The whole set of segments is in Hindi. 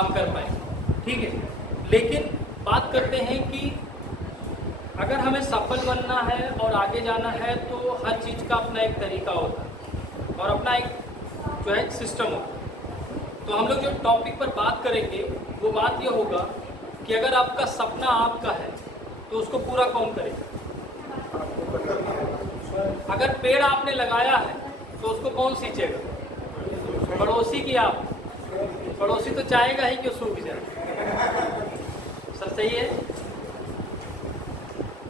काम कर पाएंगे। ठीक है, लेकिन बात करते हैं कि अगर हमें सफल बनना है और आगे जाना है तो हर चीज़ का अपना एक तरीका होता है और अपना एक जो है सिस्टम होता है। तो हम लोग जो टॉपिक पर बात करेंगे वो बात ये होगा कि अगर आपका सपना आपका है तो उसको पूरा कौन करेगा। अगर पेड़ आपने लगाया है तो उसको कौन सींचेगा, पड़ोसी की आप। पड़ोसी तो चाहेगा ही कि वो सूख जाए। सर सही है।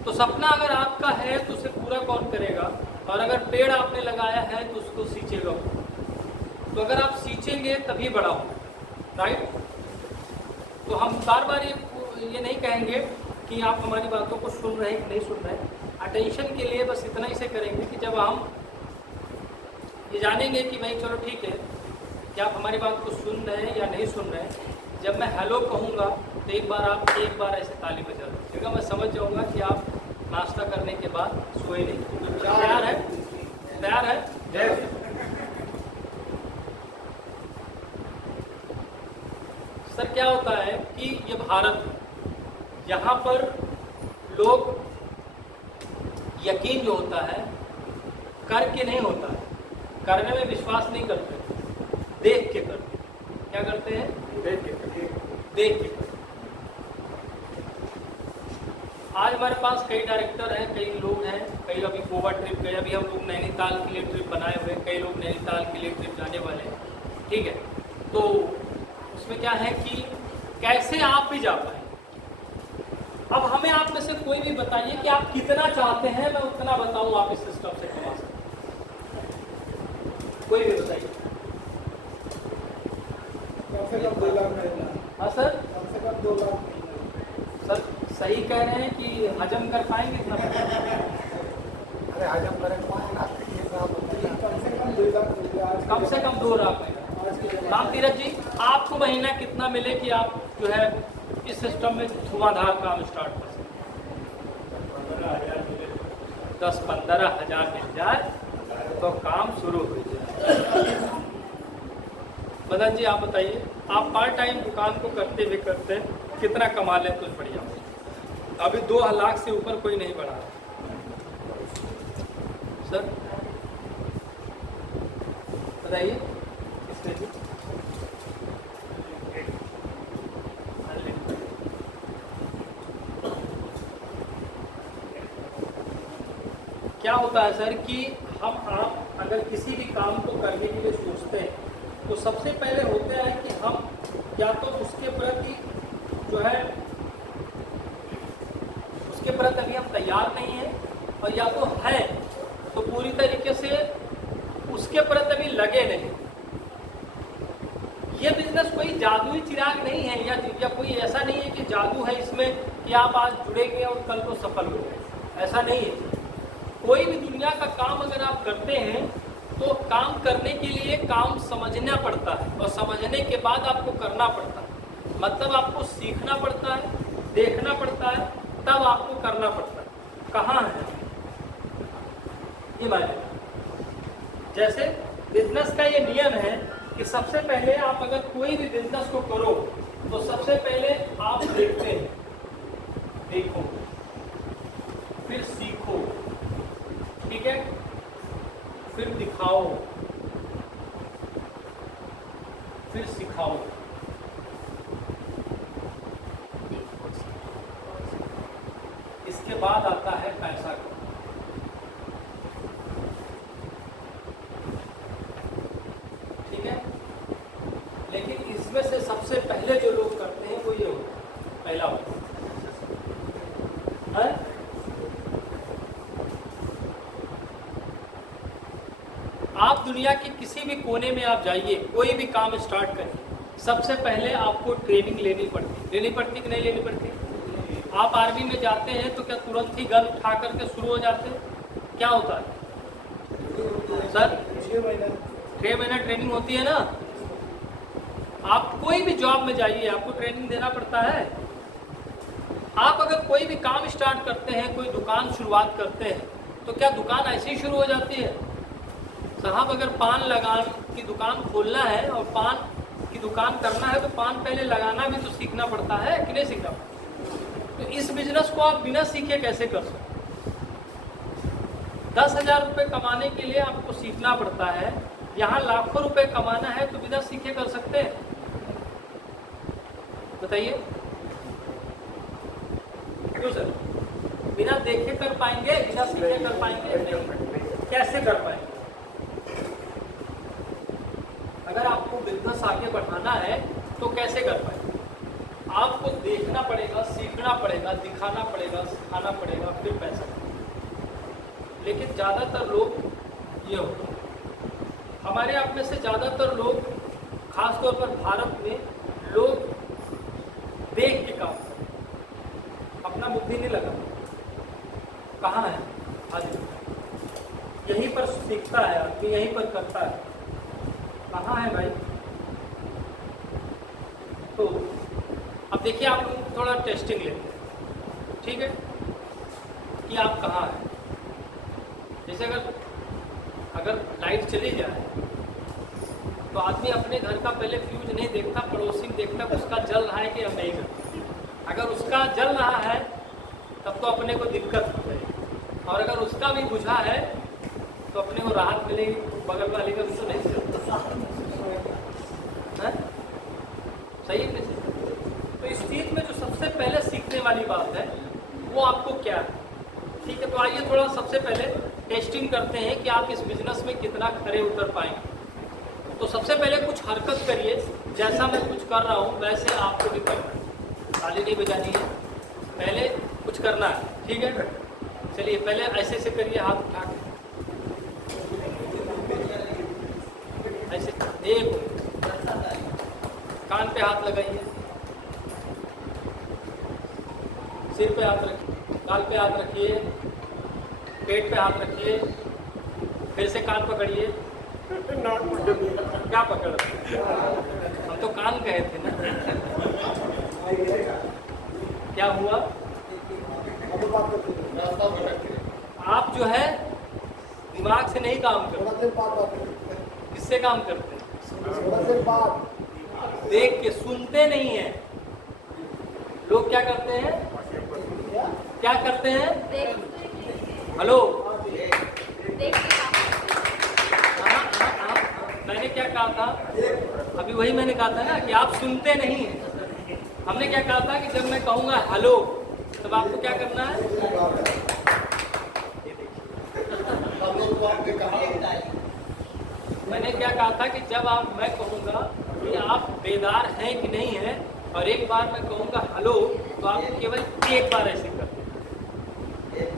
तो सपना अगर आपका है तो उसे पूरा कौन करेगा, और अगर पेड़ आपने लगाया है तो उसको सींचेगा। तो अगर आप सींचेंगे तभी बड़ा हो, राइट। तो हम बार बार ये नहीं कहेंगे कि आप हमारी बातों को सुन रहे हैं कि नहीं सुन रहे हैं। अटेंशन के लिए बस इतना ही से करेंगे कि जब हम ये जानेंगे कि भाई चलो ठीक है कि आप हमारी बात को सुन रहे हैं या नहीं सुन रहे हैं, जब मैं हेलो कहूँगा तो एक बार ऐसे ताली बजा दीजिएगा। मैं समझ जाऊँगा कि आप नाश्ता करने के बाद सोए नहीं। तैयार है? तैयार है? सर क्या होता है कि ये भारत है, यहाँ पर लोग यकीन जो होता है करके नहीं होता है, करने में विश्वास नहीं करते, देख के करते। क्या करते हैं? देख के करते। आज हमारे पास कई डायरेक्टर हैं, कई लोग हैं, कई अभी गोवा ट्रिप गए, अभी हम लोग नैनीताल के लिए ट्रिप बनाए हुए हैं, कई लोग नैनीताल के लिए ट्रिप जाने वाले हैं। ठीक है, तो उसमें क्या है कि कैसे आप भी जा पाए। अब हमें आप में से कोई भी बताइए कि आप कितना चाहते हैं, मैं उतना बताऊं आप इस सिस्टम से कमा सकते। कोई भी बताइए। कम से कम 2 लाख मिलेगा। हाँ सर, कम से कम 2 लाख मिलेगा। सर सही कह रहे हैं कि हजम कर पाएंगे इतना पैसा? अरे हजम करें कम से कम 2 लाख मिलेगा। कम से कम 2 लाख मिलेगा। राम तीरथ जी, आपको महीना कितना मिले कि आप जो है इस सिस्टम में धुआंधार काम स्टार्ट कर सकते? 10-15 हज़ार मिल जाए तो काम शुरू हो जाए। मदन जी आप बताइए, आप पार्ट टाइम दुकान को करते हुए करते कितना कमा लें तो बढ़िया। अभी 2 लाख से ऊपर कोई नहीं बढ़ा सर, बताइए। किसने जी? क्या होता है सर कि आप अगर किसी भी काम को करने के लिए सोचते हैं तो सबसे पहले होता है कि हम या तो उसके प्रति जो है उसके प्रति अभी हम तैयार नहीं हैं, और या तो है तो पूरी तरीके से उसके प्रति अभी लगे नहीं। ये बिजनेस कोई जादुई चिराग नहीं है, या कोई ऐसा नहीं है कि जादू है इसमें कि आप आज जुड़ेंगे और कल को सफल हो गए। ऐसा नहीं है। कोई भी दुनिया का काम अगर आप करते हैं तो काम करने के लिए काम समझना पड़ता है, और समझने के बाद आपको करना पड़ता है। मतलब आपको सीखना पड़ता है, देखना पड़ता है, तब आपको करना पड़ता है। कहाँ है ये मायने? जैसे बिजनेस का ये नियम है कि सबसे पहले आप अगर कोई भी बिजनेस को करो तो सबसे पहले आप देखते हैं, देखो, फिर सीखो, ठीक है, फिर दिखाओ, फिर सिखाओ। इसके बाद आता है पैसा का। ठीक है, लेकिन इसमें से सबसे पहले जो लोग करते हैं वो ये होता है, पहला होता है। आप दुनिया के किसी भी कोने में आप जाइए, कोई भी काम स्टार्ट करिए, सबसे पहले आपको ट्रेनिंग लेनी पड़ती कि नहीं लेनी पड़ती? आप आर्मी में जाते हैं तो क्या तुरंत ही गन उठा करके शुरू हो जाते हैं? क्या होता है सर? 6 महीना ट्रेनिंग होती है ना। आप कोई भी जॉब में जाइए, आपको ट्रेनिंग देना पड़ता है। आप अगर कोई भी काम स्टार्ट करते हैं, कोई दुकान शुरुआत करते हैं, तो क्या दुकान ऐसे ही शुरू हो जाती है? साहब अगर पान लगान की दुकान खोलना है और पान की दुकान करना है तो पान पहले लगाना भी तो सीखना पड़ता है कि नहीं सीखना पड़ता? तो इस बिजनेस को आप बिना सीखे कैसे कर सकते? 10,000 रुपये कमाने के लिए आपको सीखना पड़ता है, यहाँ लाखों रुपए कमाना है तो बिना सीखे कर सकते हैं? बताइए क्यों सर? बिना देखे कर पाएंगे, बिना सीखे कर पाएंगे? नहीं। कैसे कर पाएंगे? अगर आपको बिजनेस आगे बढ़ाना है तो कैसे कर पाएंगे? आपको देखना पड़ेगा, सीखना पड़ेगा, दिखाना पड़ेगा, सिखाना पड़ेगा, फिर पैसा। लेकिन ज़्यादातर लोग ये होते हैं, हमारे आप में से ज़्यादातर लोग, खासतौर पर भारत में लोग देख के काम करते हैं, अपना बुद्धि नहीं लगा। कहाँ है आदमी? यहीं पर सीखता है आदमी, यहीं पर करता है। कहाँ है भाई? तो अब देखिए, आप लोग थोड़ा टेस्टिंग लेते हैं, ठीक है, कि आप कहाँ हैं। जैसे अगर लाइट चली जाए तो आदमी अपने घर का पहले फ्यूज नहीं देखता, पड़ोसी देखता उसका जल रहा है कि अब नहीं जल। अगर उसका जल रहा है तब तो अपने को दिक्कत हो जाएगी, और अगर उसका भी बुझा है तो अपने को राहत मिलेगी, बगल वाले का तो नहीं चलता है? सही है? तो इस चीज़ में जो सबसे पहले सीखने वाली बात है वो आपको क्या है? ठीक है, तो आइए थोड़ा सबसे पहले टेस्टिंग करते हैं कि आप इस बिजनेस में कितना खरे उतर पाएंगे। तो सबसे पहले कुछ हरकत करिए, जैसा मैं कुछ कर रहा हूँ वैसे आपको भी करना है, ताली नहीं बजानी है, पहले कुछ करना है, ठीक है? चलिए पहले ऐसे ऐसे करिए, हाथ उठा के ऐसे, एक कान पे हाथ लगाइए, सिर पे हाथ रखिए, गाल पे हाथ रखिए, पेट पे हाथ रखिए, फिर से कान पकड़िए। क्या पकड़ रहे? हम तो कान कहे थे ना। क्या हुआ? आप जो है दिमाग से नहीं काम करते, किससे काम करते हैं? देख के, सुनते नहीं है। लोग क्या करते हैं? क्या करते हैं? हेलो, मैंने क्या कहा था अभी? वही मैंने कहा था ना कि आप सुनते नहीं हैं। हमने क्या कहा था कि जब मैं कहूँगा हेलो तब आपको क्या करना है? मैंने क्या कहा था कि जब मैं कहूँगा कि आप बेदार हैं कि नहीं हैं, और एक बार मैं कहूँगा हेलो, तो आप केवल एक बार ऐसे करते हैं।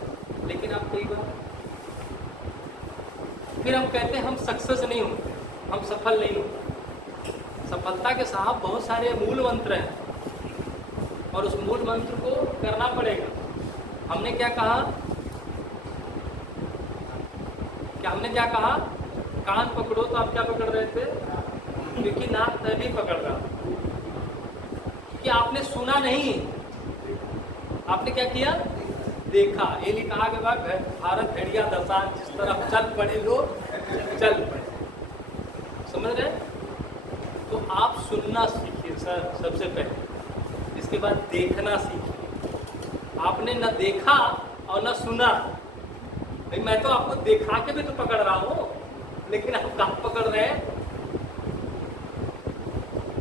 लेकिन आप कई बार, फिर हम कहते हैं हम सक्सेस नहीं होते, हम सफल नहीं होते। सफलता के साहब बहुत सारे मूल मंत्र हैं, और उस मूल मंत्र को करना पड़ेगा। हमने क्या कहा? हमने क्या कहा? कान पकड़ो, तो आप क्या पकड़ रहे थे? क्योंकि नाक तभी पकड़ रहा, कि आपने सुना नहीं, आपने क्या किया? देखा। ये लिखा के बाद भारत भेड़िया दसान, जिस तरफ चल पड़े लोग चल पड़े। समझ रहे? तो आप सुनना सीखिए सर सबसे पहले, इसके बाद देखना सीखिए। आपने न देखा और न सुना। भाई मैं तो आपको देखा के भी तो पकड़ रहा हूँ, लेकिन आप कहाँ पकड़ रहे हैं?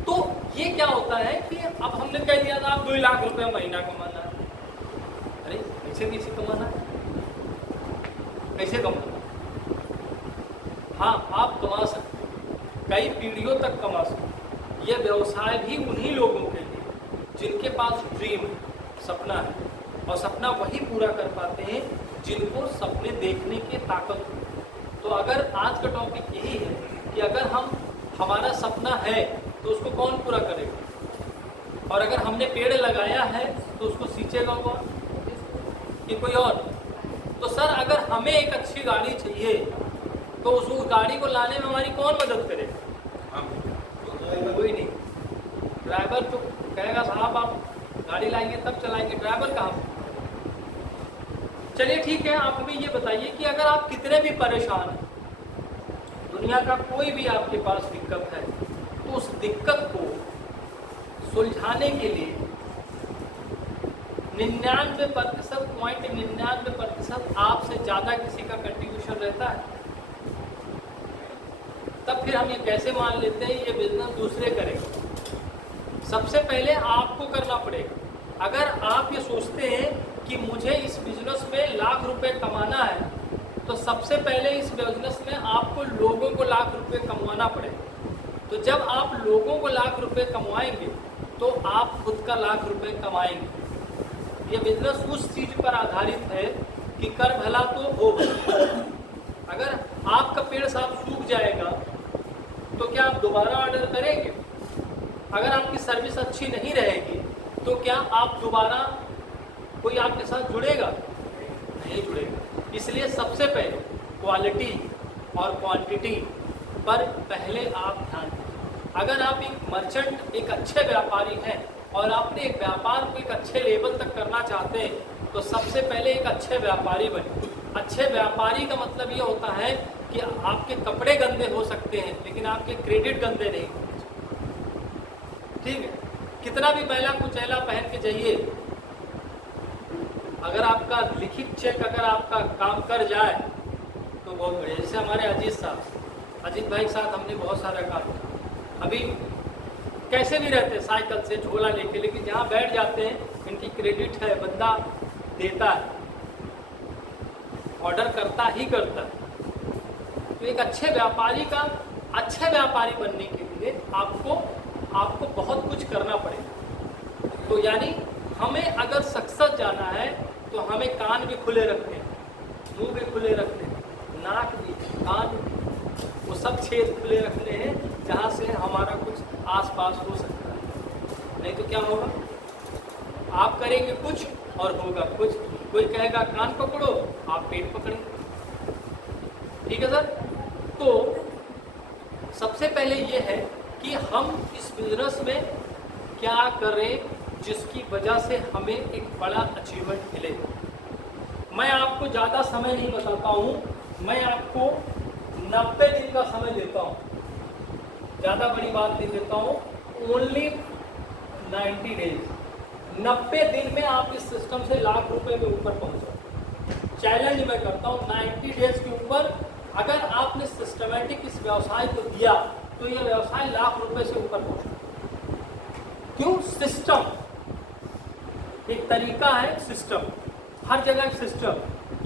तो ये क्या होता है कि अब हमने कह दिया था आप 2 लाख रुपए महीना कमाना है। अरे कैसे कमाना है? कैसे कमाना? हाँ, आप कमा सकते, कई पीढ़ियों तक कमा सकते। यह व्यवसाय भी उन्हीं लोगों के लिए जिनके पास ड्रीम, सपना है, और सपना वही पूरा कर पाते हैं जिनको सपने देखने की ताकत हो। तो अगर आज का टॉपिक यही है कि अगर हमारा सपना है तो उसको कौन पूरा करेगा, और अगर हमने पेड़ लगाया है तो उसको सींचेगा कौन, कि कोई और? तो सर अगर हमें एक अच्छी गाड़ी चाहिए तो उस गाड़ी को लाने में हमारी कौन मदद करेगा? कोई नहीं। ड्राइवर तो कहेगा साहब आप गाड़ी लाएंगे तब चलाएंगे, ड्राइवर कहाँ? चलिए ठीक है, आप हमें ये बताइए कि अगर आप कितने भी परेशान हैं, दुनिया का कोई भी आपके पास दिक्कत है, तो तो उस दिक्कत को सुलझाने के लिए 99.99% आपसे ज़्यादा किसी का कंट्रीब्यूशन रहता है। तब फिर हम ये कैसे मान लेते हैं ये बिजनेस दूसरे करेंगे? सबसे पहले आपको करना पड़ेगा। अगर आप ये सोचते हैं कि मुझे इस बिजनेस में लाख रुपए कमाना है, तो सबसे पहले इस बिजनेस में आपको लोगों को लाख रुपए कमवाना पड़ेगा। तो जब आप लोगों को लाख रुपए कमवाएंगे तो आप खुद का लाख रुपए कमाएंगे। ये बिजनेस उस चीज़ पर आधारित है कि कर भला तो हो भला। अगर आपका पेड़ साहब सूख जाएगा तो क्या आप दोबारा ऑर्डर करेंगे? अगर आपकी सर्विस अच्छी नहीं रहेगी तो क्या आप दोबारा कोई आपके साथ जुड़ेगा? नहीं जुड़ेगा। इसलिए सबसे पहले क्वालिटी और क्वांटिटी पर पहले आप ध्यान दें। अगर आप एक मर्चेंट, एक अच्छे व्यापारी हैं और आपने एक व्यापार को एक अच्छे लेवल तक करना चाहते हैं तो सबसे पहले एक अच्छे व्यापारी बने। अच्छे व्यापारी का मतलब ये होता है कि आपके कपड़े गंदे हो सकते हैं लेकिन आपके क्रेडिट गंदे नहीं होने चाहिए। ठीक है, कितना भी मैला कुचैला पहन के जाइए, अगर आपका लिखित चेक अगर आपका काम कर जाए तो बहुत बढ़िया। जैसे हमारे अजीत भाई के साथ हमने बहुत सारा काम किया। अभी कैसे भी रहते साइकिल से झोला लेके, लेकिन जहाँ बैठ जाते हैं इनकी क्रेडिट है, बंदा देता है, ऑर्डर करता ही करता है। तो एक अच्छे व्यापारी का, अच्छे व्यापारी बनने के लिए आपको बहुत कुछ करना पड़ेगा। तो यानी हमें अगर सक्सेस जाना है तो हमें कान भी खुले रखने हैं, मुंह भी खुले रखने हैं, नाक भी, कान भी, वो सब छेद खुले रखने हैं जहाँ से हमारा कुछ आसपास हो सकता है। नहीं तो क्या होगा? आप करेंगे कुछ और होगा कुछ। कोई कहेगा कान पकड़ो, आप पेट पकड़ेंगे। ठीक है सर? तो सबसे पहले ये है कि हम इस बिजनेस में क्या करें जिसकी वजह से हमें एक बड़ा अचीवमेंट मिले। मैं आपको ज़्यादा समय नहीं बताता हूँ, मैं आपको 90 दिन का समय देता हूँ, ज़्यादा बड़ी बात नहीं देता हूँ। ओनली 90 डेज, 90 दिन में आप इस सिस्टम से लाख रुपए में ऊपर पहुँचो। चैलेंज मैं करता हूँ 90 डेज के ऊपर अगर आपने सिस्टमेटिक इस व्यवसाय को दिया तो ये व्यवसाय लाख रुपए से ऊपर पहुँचेगा। क्यों? सिस्टम एक तरीका है, सिस्टम हर जगह एक सिस्टम।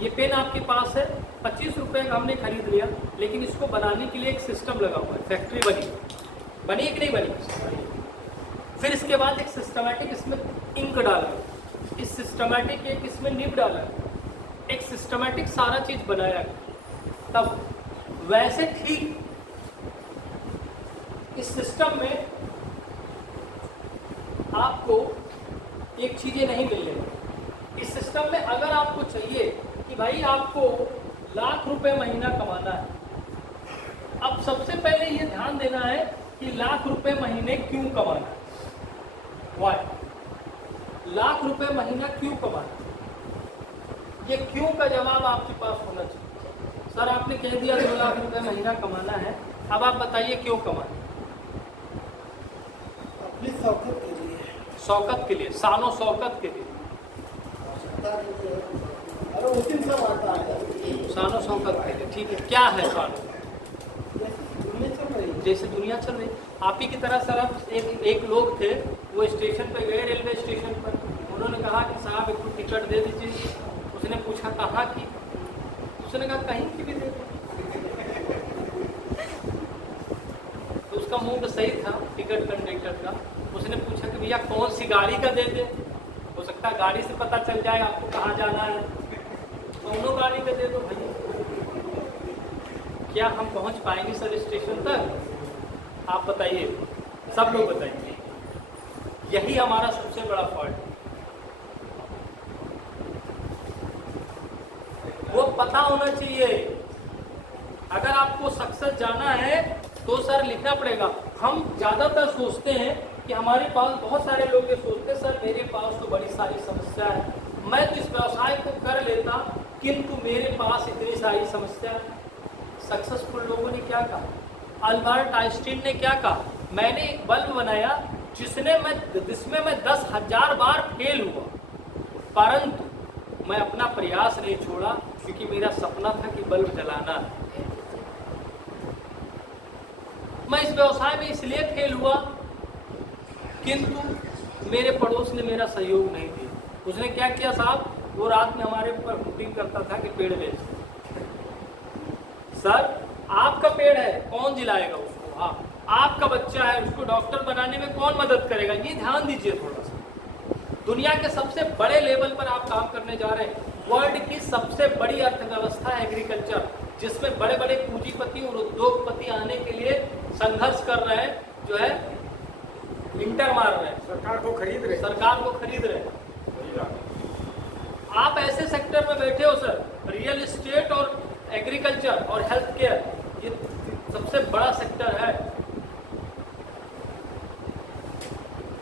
ये पेन आपके पास है, 25 रुपए का हमने खरीद लिया, लेकिन इसको बनाने के लिए एक सिस्टम लगा हुआ है, फैक्ट्री बनी कि नहीं बनी? फिर इसके बाद एक सिस्टमेटिक इसमें इंक डाला, इस सिस्टमेटिक एक इसमें निब डाला, एक सिस्टमेटिक सारा चीज बनाया। तब वैसे ठीक इस सिस्टम में आपको एक चीजें नहीं मिलेंगी। इस सिस्टम में अगर आपको चाहिए कि भाई आपको लाख रुपए महीना कमाना है, अब सबसे पहले ये ध्यान देना है कि लाख रुपए महीने क्यों कमाना है। वाई लाख रुपए महीना क्यों कमाना, ये क्यों का जवाब आपके पास होना चाहिए। सर आपने कह दिया 2 लाख रुपए महीना कमाना है, अब आप बताइए क्यों कमाना। अपनी शौकत के लिए, शौकत के लिए, शानो शौकत के लिए, अरे उसी सब आता है, शानो शौकत के लिए। ठीक है, क्या है शानो? दुनिया चल रही है, जैसे दुनिया चल रही। आप ही की तरह सर आप एक लोग थे, वो स्टेशन पे गए, रेलवे स्टेशन पर, उन्होंने कहा कि साहब एक टिकट दे दीजिए। उसने पूछा कहाँ की? उसने कहा कहीं की भी दे दो। तो उसका मूड सही था टिकट कंडक्टर का। उसने पूछा कि भैया कौन सी गाड़ी का दे दे, हो सकता है गाड़ी से पता चल जाए आपको कहाँ जाना है, दोनों गाड़ी का दे दो भैया। क्या हम पहुँच पाएंगे सर स्टेशन तक? आप बताइए, सब लोग बताइए। यही हमारा सबसे बड़ा फॉल्ट है। वो पता होना चाहिए। अगर आपको सक्सेस जाना है तो सर लिखना पड़ेगा। हम ज़्यादातर सोचते हैं कि हमारे पास, बहुत सारे लोग ये सोचते हैं सर मेरे पास तो बड़ी सारी समस्या है, मैं तो इस व्यवसाय को कर लेता किंतु मेरे पास इतनी सारी समस्या है। सक्सेसफुल लोगों ने क्या कहा? अल्बर्ट आइंस्टीन ने क्या कहा? मैंने एक बल्ब बनाया जिसमें मैं 10,000 बार फेल हुआ, परंतु मैं अपना प्रयास नहीं छोड़ा क्योंकि मेरा सपना था कि बल्ब जलाना है। मैं इस व्यवसाय में इसलिए फेल हुआ किंतु मेरे पड़ोस ने मेरा सहयोग नहीं दिया। उसने क्या किया साहब, वो रात में हमारे ऊपर हुटिंग करता था कि पेड़ बेच। सर आपका पेड़ है, कौन जिलाएगा उसको? हाँ, आपका बच्चा है, उसको डॉक्टर बनाने में कौन मदद करेगा? ये ध्यान दीजिए थोड़ा सा। दुनिया के सबसे बड़े लेवल पर आप काम करने जा रहे हैं। वर्ल्ड की सबसे बड़ी अर्थव्यवस्था है एग्रीकल्चर, जिसमें बड़े बड़े पूंजीपति और उद्योगपति आने के लिए संघर्ष कर रहे हैं, जो है इंटर मार रहे हैं, सरकार को खरीद रहे हैं। आप ऐसे सेक्टर में बैठे हो सर, रियल एस्टेट और एग्रीकल्चर और हेल्थ केयर, ये सबसे बड़ा सेक्टर है।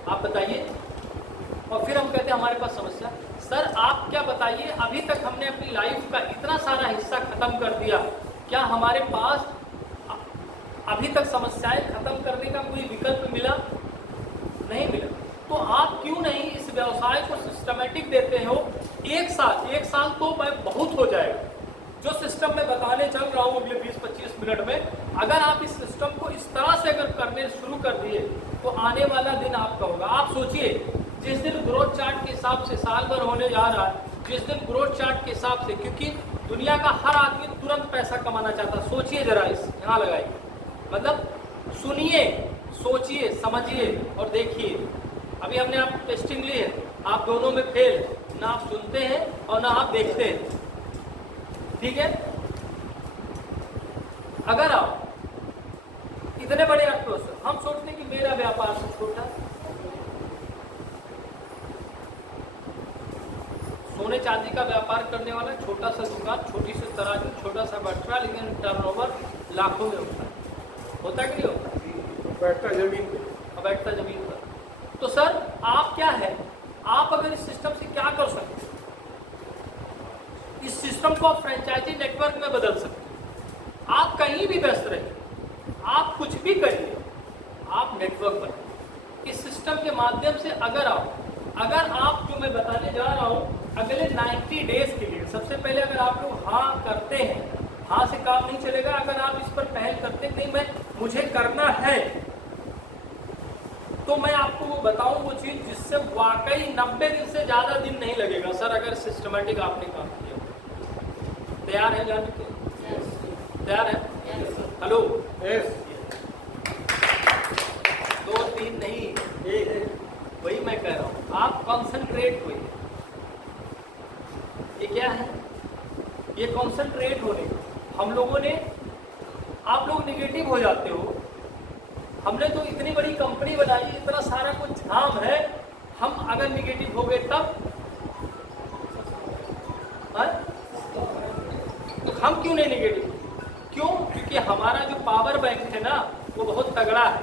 आप बताइए। और फिर हम कहते हैं हमारे पास समस्या। सर आप क्या बताइए, अभी तक हमने अपनी लाइफ का इतना सारा हिस्सा खत्म कर दिया, क्या हमारे पास अभी तक समस्याएं खत्म करने का कोई विकल्प मिला? नहीं मिला। तो आप क्यों नहीं इस व्यवसाय को सिस्टमेटिक देते हो? एक साल तो मैं बहुत हो जाएगा। जो सिस्टम में बताने चल रहा हूँ अगले 20-25 मिनट में, अगर आप इस सिस्टम को इस तरह से अगर करने शुरू कर दिए तो आने वाला दिन आपका होगा। आप सोचिए, जिस दिन ग्रोथ चार्ट के हिसाब से साल भर होने जा रहा है, जिस दिन ग्रोथ चार्ट के हिसाब से, क्योंकि दुनिया का हर आदमी तुरंत पैसा कमाना चाहता है। सोचिए जरा, इस यहाँ लगाइए, मतलब सुनिए, सोचिए, समझिए और देखिए। अभी हमने आप टेस्टिंग ली है, आप दोनों में फेल, ना आप सुनते हैं और ना आप देखते हैं, ठीक है? अगर आप इतने बड़े अर्थव्यवस्था, हम सोचते हैं कि मेरा व्यापार से छोटा, सोने चांदी का व्यापार करने वाला छोटा सा दुकान, छोटी सी तराजू, छोटा सा बटरा, लेकिन टर्नओवर लाखों में होता है कि नहीं होता? बैठता जमीन पर। तो सर आप क्या है, आप अगर इस सिस्टम से क्या कर सकते हैं? इस सिस्टम को आप फ्रेंचाइजी नेटवर्क में बदल सकते हैं। आप कहीं भी व्यस्त रहिए, आप कुछ भी करिए, आप नेटवर्क बनाइए इस सिस्टम के माध्यम से। अगर आप जो मैं बताने जा रहा हूं अगले 90 डेज के लिए, सबसे पहले अगर आप लोग हाँ करते हैं, हाँ से काम नहीं चलेगा। अगर आप इस पर पहल करते हैं, नहीं मुझे करना है, तो मैं आपको वो बताऊं वो चीज जिससे वाकई 90 दिन से ज्यादा दिन नहीं लगेगा सर, अगर सिस्टमेटिक आपने काम किया। तैयार है जानने के? तैयार है? हेलो? यस। 2 3 नहीं, 1। वही मैं कह रहा हूं, आप कंसंट्रेट होइए। ये क्या है? ये कंसंट्रेट होने। हम लोगों ने, आप लोग निगेटिव हो जाते हो। हमने तो इतनी बड़ी कंपनी बनाई, इतना सारा कुछ झाम है, हम अगर निगेटिव हो गए तब तो हम क्यों नहीं निगेटिव? क्यों? क्योंकि हमारा जो पावर बैंक है ना, वो बहुत तगड़ा है।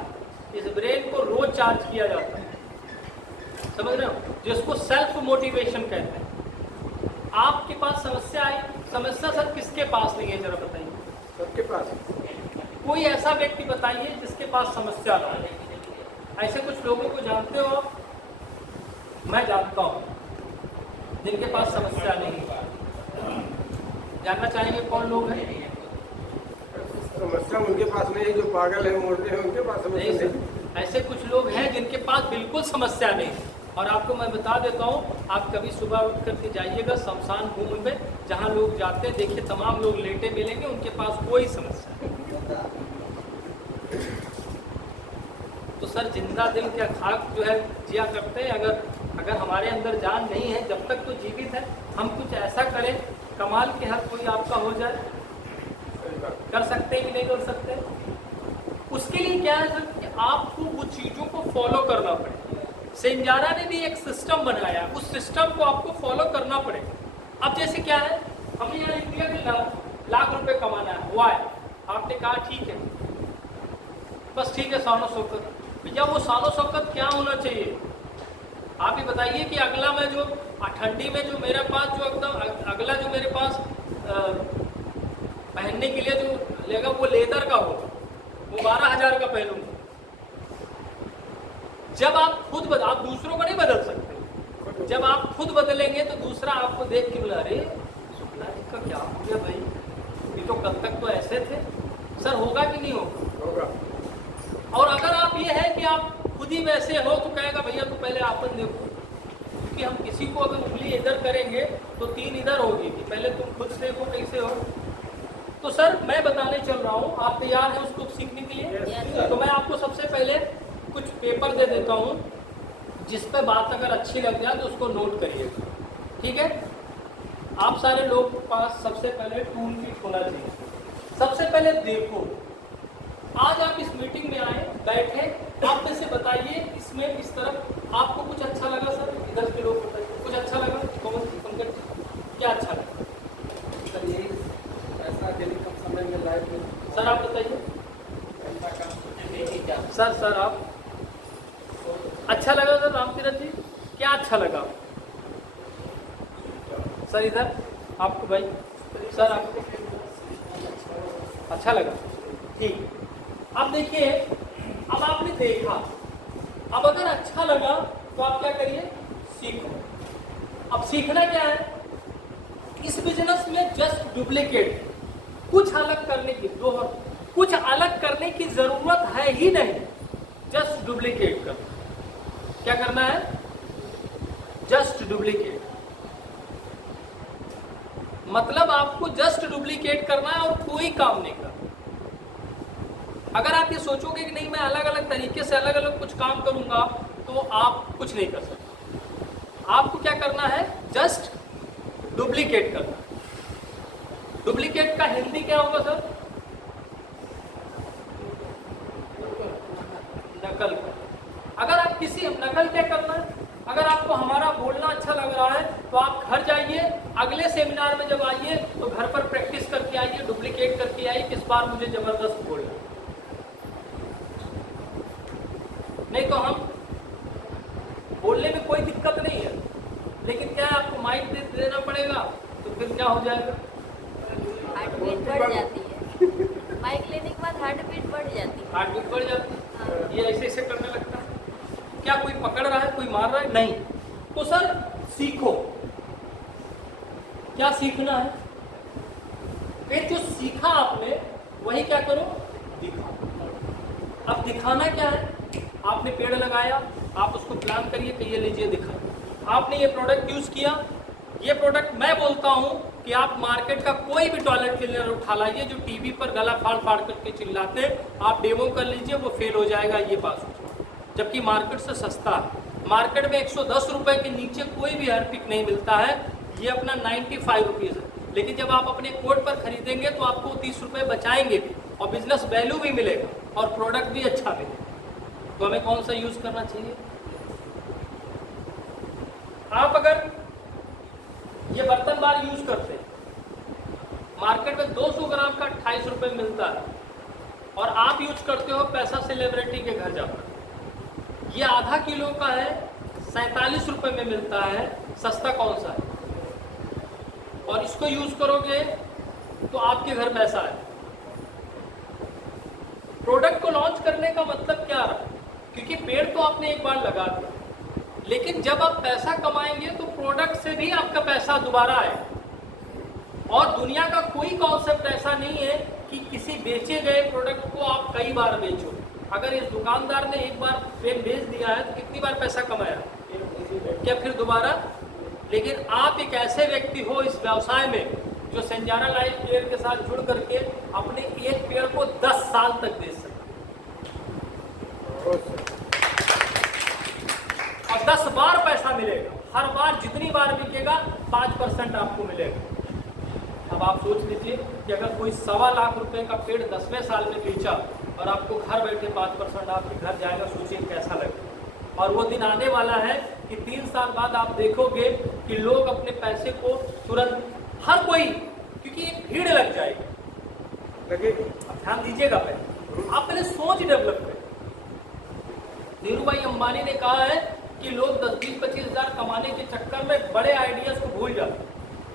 इस ब्रेन को रोज चार्ज किया जाता है, समझ रहे हो? जिसको सेल्फ मोटिवेशन कहते हैं। आपके पास समस्या आई, समस्या सर किसके पास नहीं है, जरा बताइए। सबके पास। कोई ऐसा व्यक्ति बताइए जिसके पास समस्या ना हो। ऐसे कुछ लोगों को जानते हो आप? मैं जानता हूँ जिनके पास समस्या नहीं है। जानना चाहेंगे कौन लोग हैं? समस्या उनके पास नहीं है, जो पागल है, मोड़ते हैं, उनके पास समस्या नहीं। ऐसे कुछ लोग हैं जिनके पास बिल्कुल समस्या नहीं है। और आपको मैं बता देता हूँ, आप कभी सुबह उठ करके जाइएगा शमशान भूमि में, जहाँ लोग जाते हैं, देखिए तमाम लोग लेटे मिलेंगे, उनके पास कोई समस्या नहीं। तो सर जिंदा दिल क्या खाक जो है जिया करते हैं। अगर हमारे अंदर जान नहीं है, जब तक तो जीवित है, हम कुछ ऐसा करें कमाल के हर कोई आपका हो जाए। कर सकते हैं कि नहीं कर सकते? उसके लिए क्या है सर कि आपको वो चीज़ों को फॉलो करना पड़ेगा। सिंजारा ने भी एक सिस्टम बनाया, उस सिस्टम को आपको फॉलो करना पड़ेगा। अब जैसे क्या है, हमने यहाँ लिख दिया कि लाख रुपए कमाना है, हुआ है, आपने कहा ठीक है, बस ठीक है, शानो शौकत। भैया वो शानो शौकत क्या होना चाहिए? आप ही बताइए कि अगला मैं जो ठंडी में जो मेरे पास जो एकदम अगला जो मेरे पास पहनने के लिए जो लेगा वो लेदर का होगा, वो 12,000 का पहनूंगा। जब आप खुद आप दूसरों को नहीं बदल सकते, जब आप खुद बदलेंगे तो दूसरा आपको देख के बोला, अरे शुक्ला जी का क्या हो गया भाई, ये तो कल तक तो ऐसे थे। सर होगा कि नहीं होगा? और अगर आप ये है कि आप खुद ही वैसे हो तो कहेगा भैया तो पहले आपन देखो, क्योंकि हम किसी को अगर उंगली इधर करेंगे तो 3 इधर होगी कि पहले तुम खुद से देखो कैसे हो। तो सर मैं बताने चल रहा हूँ, आप तैयार हैं उसको सीखने के लिए? तो मैं आपको सबसे पहले कुछ पेपर दे देता हूँ, जिस पर बात अगर अच्छी लग जाए तो उसको नोट करिएगा, ठीक है? आप सारे लोग के पास सबसे पहले टूल किट होना चाहिए। सबसे पहले देखो, आज आप इस मीटिंग में आए, बैठे, आप में से बताइए इसमें इस तरफ आपको कुछ अच्छा लगा? सर इधर के लोग बताइए, कुछ अच्छा लगा? कौन पंकज क्या अच्छा लगा? सर यही ऐसा डेली कम समय में लाइफ में। सर आप बताइए। सर आप अच्छा लगा? सर रामतीरथ जी क्या अच्छा लगा? सर इधर आपको भाई, सर आपको अच्छा लगा? ठीक। अब देखिए, अब आपने देखा, अब अगर अच्छा लगा तो आप क्या करिए? सीखो। अब सीखना क्या है? इस बिजनेस में जस्ट डुप्लीकेट, कुछ अलग करने की कुछ अलग करने की जरूरत है ही नहीं, जस्ट डुप्लीकेट करना। क्या करना है? Just duplicate. मतलब आपको जस्ट डुप्लीकेट करना है और कोई काम नहीं करना। अगर आप ये सोचोगे कि नहीं मैं अलग अलग तरीके से अलग अलग कुछ काम करूंगा तो आप कुछ नहीं कर सकते। आपको क्या करना है? जस्ट डुप्लीकेट करना। डुप्लीकेट का हिंदी क्या होगा सर? नकल। अगर आप किसी नकल क्या करना है? अगर आपको हमारा बोलना अच्छा लग रहा है तो आप घर जाइए, अगले सेमिनार में जब आइए तो घर पर प्रैक्टिस करके आइए, डुप्लीकेट करके आइए, किस बार मुझे जबरदस्त बोलना। नहीं तो हम बोलने में कोई दिक्कत नहीं है, लेकिन क्या है आपको माइक देना पड़ेगा, तो फिर क्या हो जाएगा? हार्ट बीट बढ़ जाती है। माइक लेने के बाद हार्ट बीट बढ़ जाती है। हार्ट बीट बढ़ जाती है। ये ऐसे ऐसे करने लगता है। क्या कोई पकड़ रहा है, कोई मार रहा है? नहीं। तो सर सीखो। क्या सीखना है? फिर जो सीखा आपने वही क्या करो? दिखाओ। अब दिखाना क्या है? आपने पेड़ लगाया, आप उसको प्लान करिए कि ये लीजिए दिखा। आपने ये प्रोडक्ट यूज किया, ये प्रोडक्ट मैं बोलता हूं कि आप मार्केट का कोई भी टॉयलेट क्लीनर उठा लाइए जो टीवी पर गला फाड़ फाड़ करके चिल्लाते, आप डेमो कर लीजिए, वो फेल हो जाएगा, ये पास हो जाएगा, जबकि मार्केट से सस्ता है। मार्केट में 110 रुपए के नीचे कोई भी हार्पिक नहीं मिलता है, ये अपना 95 रुपीज़ है। लेकिन जब आप अपने कोड पर खरीदेंगे तो आपको 30 रुपये बचाएंगे भी, और बिजनेस वैल्यू भी मिलेगा और प्रोडक्ट भी अच्छा मिलेगा। तो हमें कौन सा यूज करना चाहिए? आप अगर ये बर्तन बार यूज करते हैं, मार्केट में 200 ग्राम का 28 रुपये मिलता है, और आप यूज करते हो पैसा सेलिब्रिटी के घर जाकर, ये आधा किलो का है, 47 रुपये में मिलता है, सस्ता कौन सा है? और इसको यूज करोगे तो आपके घर पैसा है। प्रोडक्ट को लॉन्च करने का मतलब क्या रहा? क्योंकि पेड़ तो आपने एक बार लगा दिया, लेकिन जब आप पैसा कमाएंगे तो प्रोडक्ट से भी आपका पैसा दोबारा आएगा। और दुनिया का कोई कॉन्सेप्ट ऐसा नहीं है कि किसी बेचे गए प्रोडक्ट को आप कई बार बेचो। अगर इस दुकानदार ने एक बार पेन बेच दिया है तो कितनी बार पैसा कमाया? क्या फिर दोबारा? लेकिन आप एक ऐसे व्यक्ति हो इस व्यवसाय में जो संजाना लाइफ केयर के साथ जुड़ करके अपने एक पेड़ को 10 साल तक बेच सकते, और 10 बार पैसा मिलेगा। हर बार जितनी बार बिकेगा 5% आपको मिलेगा। अब आप सोच लीजिए कि अगर कोई 1.25 लाख रुपए का पेड़ 10वें साल में बेचा और आपको घर बैठे 5% आपके घर जाएगा, सोचिए कैसा लगेगा। और वो दिन आने वाला है कि 3 साल बाद आप देखोगे कि लोग अपने पैसे को तुरंत, हर कोई, क्योंकि एक भीड़ लग जाएगी। अब ध्यान दीजिएगा, पहले आप पहले सोच डेवलप करें। धीरू भाई अंबानी ने कहा है कि लोग 10-20-25 हज़ार कमाने के चक्कर में बड़े आइडियाज को भूल जाते हैं।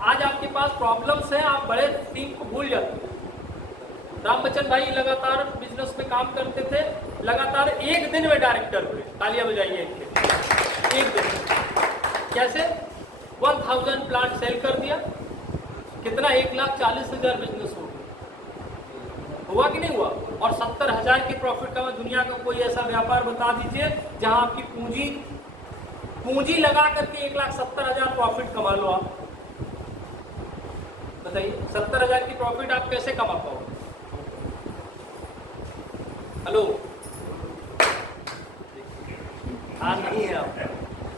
आज आपके पास प्रॉब्लम्स हैं, आप बड़े टीम को भूल जाते हैं। राम बच्चन भाई लगातार बिजनेस में काम करते थे, लगातार एक दिन में डायरेक्टर हुए। तालियां बजाइए इनके। एक दिन कैसे? 1000 प्लांट सेल कर दिया, कितना 1,40,000 बिजनेस हो गया। हुआ कि नहीं हुआ? और 70,000 की प्रॉफिट का। दुनिया का कोई ऐसा व्यापार बता दीजिए जहां आपकी पूंजी लगा करके 1,70,000 प्रॉफिट कमा लो आप। बताइए 70,000 की प्रॉफिट आप कैसे कमा पाओगे? हेलो, हाँ नहीं है आप,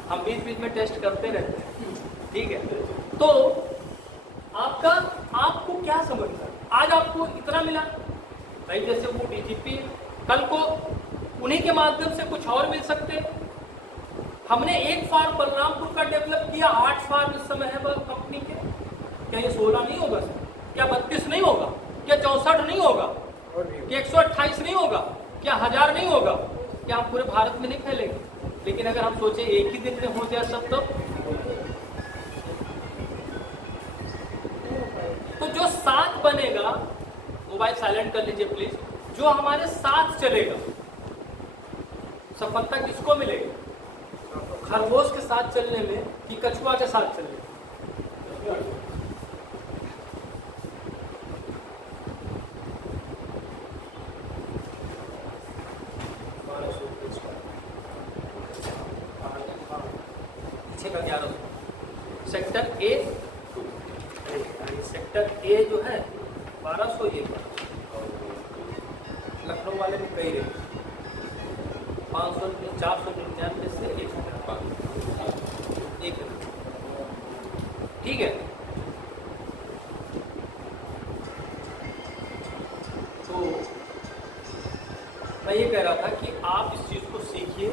हम बीच बीच में टेस्ट करते रहते हैं, ठीक है। तो आपको क्या समझना है? आज आपको इतना मिला भाई, जैसे वो डीजीपी, कल को उन्हीं के माध्यम से कुछ और मिल सकते। हमने एक फार्म बलरामपुर का डेवलप किया, 8 फार्म इस समय है कंपनी के। क्या ये 16 नहीं होगा सर? क्या 32 नहीं होगा? क्या 64 नहीं होगा? क्या 128 नहीं होगा? क्या 1000 नहीं होगा? क्या हम पूरे भारत में नहीं फैलेंगे? लेकिन अगर हम सोचे एक ही दिन में हो जाए सब, तो जो साथ बनेगा, मोबाइल साइलेंट कर लीजिए प्लीज, जो हमारे साथ चलेगा, सफलता किसको मिलेगी? खरगोश के साथ चलने में कि कछुआ के साथ चलने में? सेक्टर ए, सेक्टर ए जो है 1200, ये लखनऊ वाले भी कही रहे 500, 499 से 1 ठीक है। तो मैं ये कह रहा था कि आप इस चीज को सीखिए,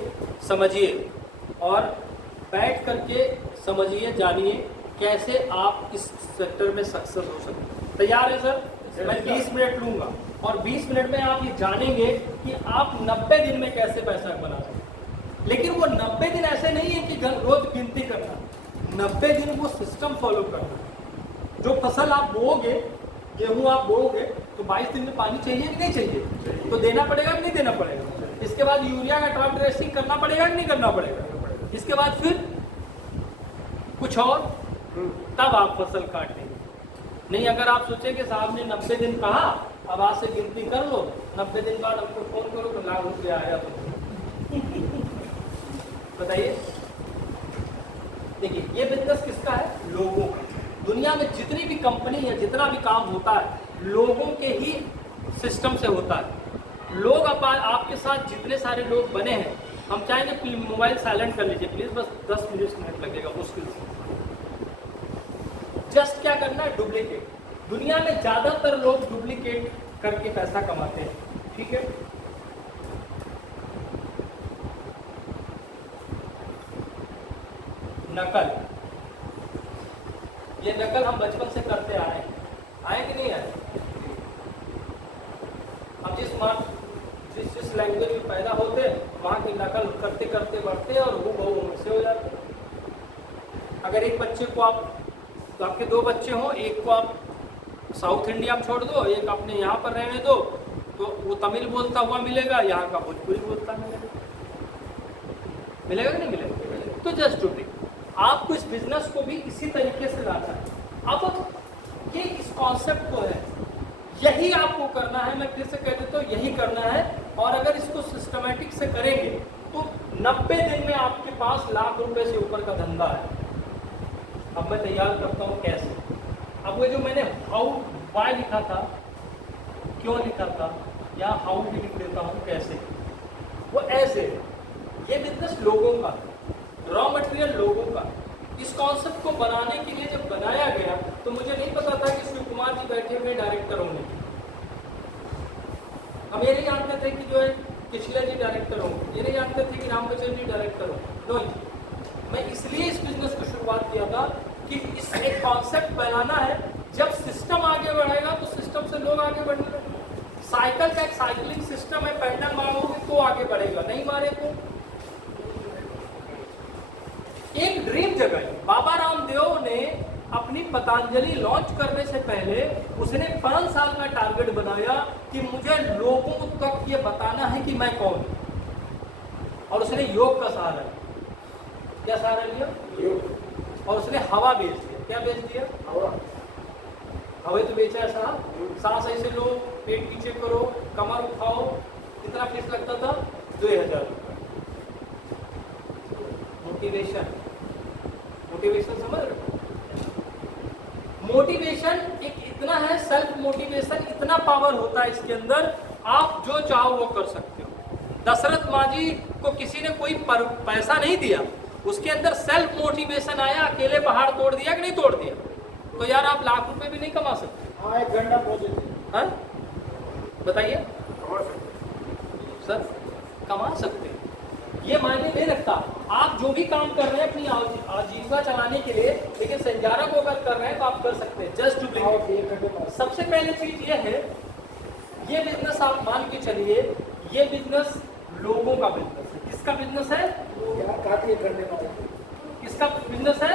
समझिए और बैठ करके समझिए, जानिए कैसे आप इस सेक्टर में सक्सेस हो सकते। तैयार है सर? मैं 20 मिनट लूंगा और 20 मिनट में आप ये जानेंगे कि आप 90 दिन में कैसे पैसा बना सकते हैं। लेकिन वो 90 दिन ऐसे नहीं है कि रोज गिनती करना, 90 दिन वो सिस्टम फॉलो करना। जो फसल आप बोओगे, गेहूं आप बोओगे, तो 22 दिन में पानी चाहिए कि नहीं चाहिए? तो देना पड़ेगा कि नहीं देना पड़ेगा? इसके बाद यूरिया का टॉप ड्रेसिंग करना पड़ेगा कि नहीं करना पड़ेगा? इसके बाद फिर कुछ और, तब आप फसल काटेंगे। नहीं, अगर आप सोचे कि साहब ने 90 दिन कहा, अब आज से गिनती कर लो, 90 दिन बाद हमको फोन करो तो लाख रुपया आया तो बताइए। देखिए ये बिजनेस किसका है? लोगों का। दुनिया में जितनी भी कंपनी है, जितना भी काम होता है, लोगों के ही सिस्टम से होता है। लोग आपके साथ जितने सारे लोग बने हैं, हम चाहेंगे मोबाइल साइलेंट कर लीजिए प्लीज, बस 10 मिनट लगेगा मुश्किल से। जस्ट क्या करना है? डुप्लीकेट। दुनिया में ज्यादातर लोग डुप्लीकेट करके पैसा कमाते हैं, ठीक है। नकल, ये नकल हम बचपन से करते आए हैं, आए कि नहीं आए? हम जिस लैंग्वेज में पैदा होते हैं वहाँ की नकल करते करते बढ़ते हैं और वो बहु से हो जाते हैं। अगर एक बच्चे को तो आपके 2 बच्चे हों, एक को आप साउथ इंडिया में छोड़ दो, एक अपने यहाँ पर रहने दो, तो वो तमिल बोलता हुआ मिलेगा, यहाँ का भोजपुरी बोलता मिलेगा। मिलेगा कि नहीं मिलेगा? तो जस्ट डू इट। आपको इस बिजनेस को भी इसी तरीके से लाना है। अब ये इस कॉन्सेप्ट को है, यही आपको करना है। मैं फिर से कह देता हूँ, यही करना है। और अगर इसको सिस्टमेटिक से करेंगे तो 90 दिन में आपके पास लाख रुपए से ऊपर का धंधा है। अब मैं तैयार करता हूँ कैसे। अब वो जो मैंने हाउ वाई लिखा था, क्यों लिखा था, या हाउ भी लिख देता हूँ कैसे, वो ऐसे। ये बिजनेस लोगों का, रॉ मटेरियल लोगों का। इस कॉन्सेप्ट को बनाने के लिए जब बनाया गया तो मुझे नहीं पता था कि शिव कुमार जी बैठे हुए डायरेक्टर होंगे। हम ये नहीं जानते थे कि जो है किशला जी डायरेक्टर होंगे, ये नहीं जानते थे कि रामबचन जी डायरेक्टर होंगे। नो, मैं इसलिए इस बिजनेस को शुरुआत किया था कि इस एक कॉन्सेप्ट बनाना है। जब सिस्टम आगे बढ़ेगा तो सिस्टम से लोग आगे बढ़ेंगे। साइकिल का एक साइकिलिंग सिस्टम है, पैडल मारोगे तो आगे बढ़ेगा, नहीं मारे तो। एक ड्रीम जगाई। बाबा रामदेव ने अपनी पतंजलि लॉन्च करने से पहले उसने 5 साल का टारगेट बनाया कि मुझे लोगों तक ये बताना है कि मैं कौन हूं, और उसने योग का सहारा लिया। क्या सहारा लिया? योग। और उसने हवा बेच दिया। क्या बेच दिया? हवा। हवा तो बेचा है साहब। सांस ऐसे लो, पेट पीछे करो, कमर उठाओ, कितना फीस लगता था? 2000 रुपये। मोटिवेशन, मोटिवेशन समझ रहे हो? मोटिवेशन एक इतना है, सेल्फ मोटिवेशन इतना पावर होता है इसके अंदर, आप जो चाहो वो कर सकते हो। दशरथ मांझी को किसी ने कोई पैसा नहीं दिया, उसके अंदर सेल्फ मोटिवेशन आया, अकेले पहाड़ तोड़ दिया कि नहीं तोड़ दिया? तो यार आप लाख रुपए भी नहीं कमा सकते। हाँ, 1 घंटा पहुंचे। हाँ बताइए सर, कमा सकते हैं, ये मायने नहीं रखता। आप जो भी काम कर रहे हैं अपनी आजीविका चलाने के लिए, लेकिन संचारक को अगर कर रहे हैं तो आप कर सकते हैं। Just duplicate. सबसे पहले चीज ये है, ये बिजनेस आप मान के चलिए, ये बिजनेस लोगों का बिजनेस है। किसका बिजनेस है? किसका बिजनेस है?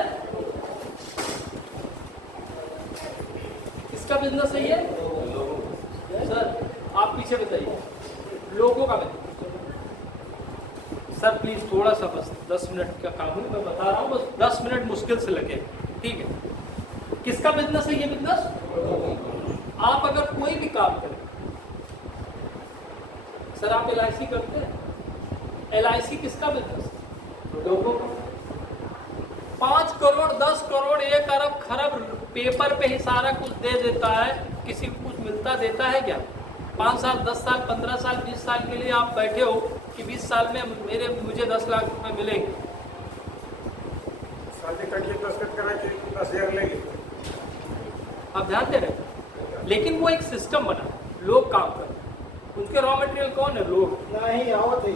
किसका बिजनेस है ये? सर आप पीछे बताइए। लोगों का बिजनेस। सर प्लीज थोड़ा सा, बस 10 मिनट का काम है, मैं बता रहा हूँ, बस 10 मिनट मुश्किल से लगे, ठीक है? किसका बिजनेस है ये बिजनेस? आप अगर कोई भी काम करें, सर आप LIC करते हैं, LIC किसका बिजनेस? लोगों का। 5 करोड़ 10 करोड़ 1 अरब खरब पेपर पे ही सारा कुछ दे देता है, किसी को कुछ मिलता देता है क्या? 5 साल 10 साल 15 साल 20 साल के लिए आप बैठे हो कि 20 साल में मुझे 10 लाख रुपए मिलेंगे। आप ध्यान दे रहे हैं? लेकिन वो एक सिस्टम बना, लोग काम कर रहे हैं, उनके रॉ मटेरियल कौन है? लोग। नहीं आवत है,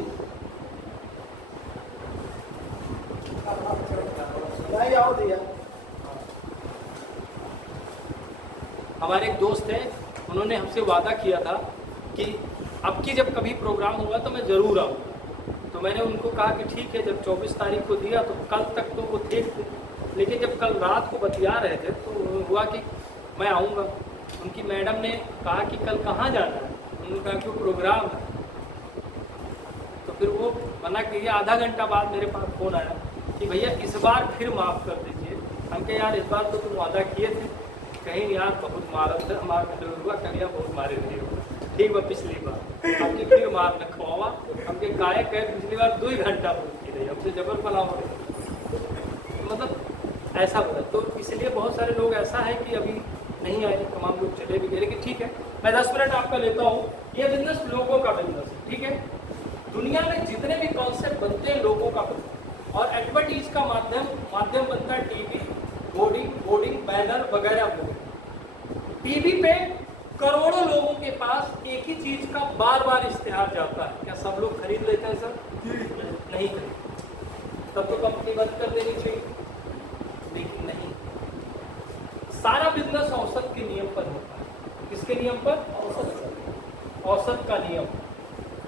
नहीं आवत है। हमारे एक दोस्त हैं, उन्होंने हमसे वादा किया था कि अब की जब कभी प्रोग्राम होगा तो मैं ज़रूर आऊँगा। तो मैंने उनको कहा कि ठीक है, जब 24 तारीख को दिया तो कल तक तो वो थे, लेकिन जब कल रात को बतिया रहे थे तो हुआ कि मैं आऊँगा। उनकी मैडम ने कहा कि कल कहाँ जाना है? उन्होंने कहा कि वो प्रोग्राम है। तो फिर वो मना किया। आधा घंटा बाद मेरे पास फ़ोन आया कि भैया इस बार फिर माफ़ कर दीजिए। हम कहे यार इस बार तो तुम वादा किए थे, कहीं यार बहुत मारा था, हमारा हुआ करिया बहुत मारे थे, ठीक बा पिछली बार हमके फिर मार न खवावा, हमके काहे कहे पिछली बार 2 घंटा फोन की रही, हमसे जबर पला हो रही, मतलब ऐसा बोला। तो इसलिए बहुत सारे लोग ऐसा है कि अभी नहीं आए, तमाम लोग चले भी गए, लेकिन ठीक है मैं 10 मिनट आपका लेता हूँ। ये बिजनेस लोगों का बिजनेस है, ठीक है? दुनिया में जितने भी कॉन्सेप्ट बनते हैं लोगों का बिजनेस, और एडवर्टीज का माध्यम बनता है टीवी, बोर्डिंग बैनर वगैरह। टीवी पे करोड़ों लोगों के पास एक ही चीज का बार बार इश्तेहार जाता है, क्या सब लोग खरीद लेते हैं सर? नहीं खरीद, तब तो कंपनी बंद कर देनी चाहिए, लेकिन नहीं। सारा बिजनेस औसत के नियम पर होता है। किसके नियम पर? औसत का नियम।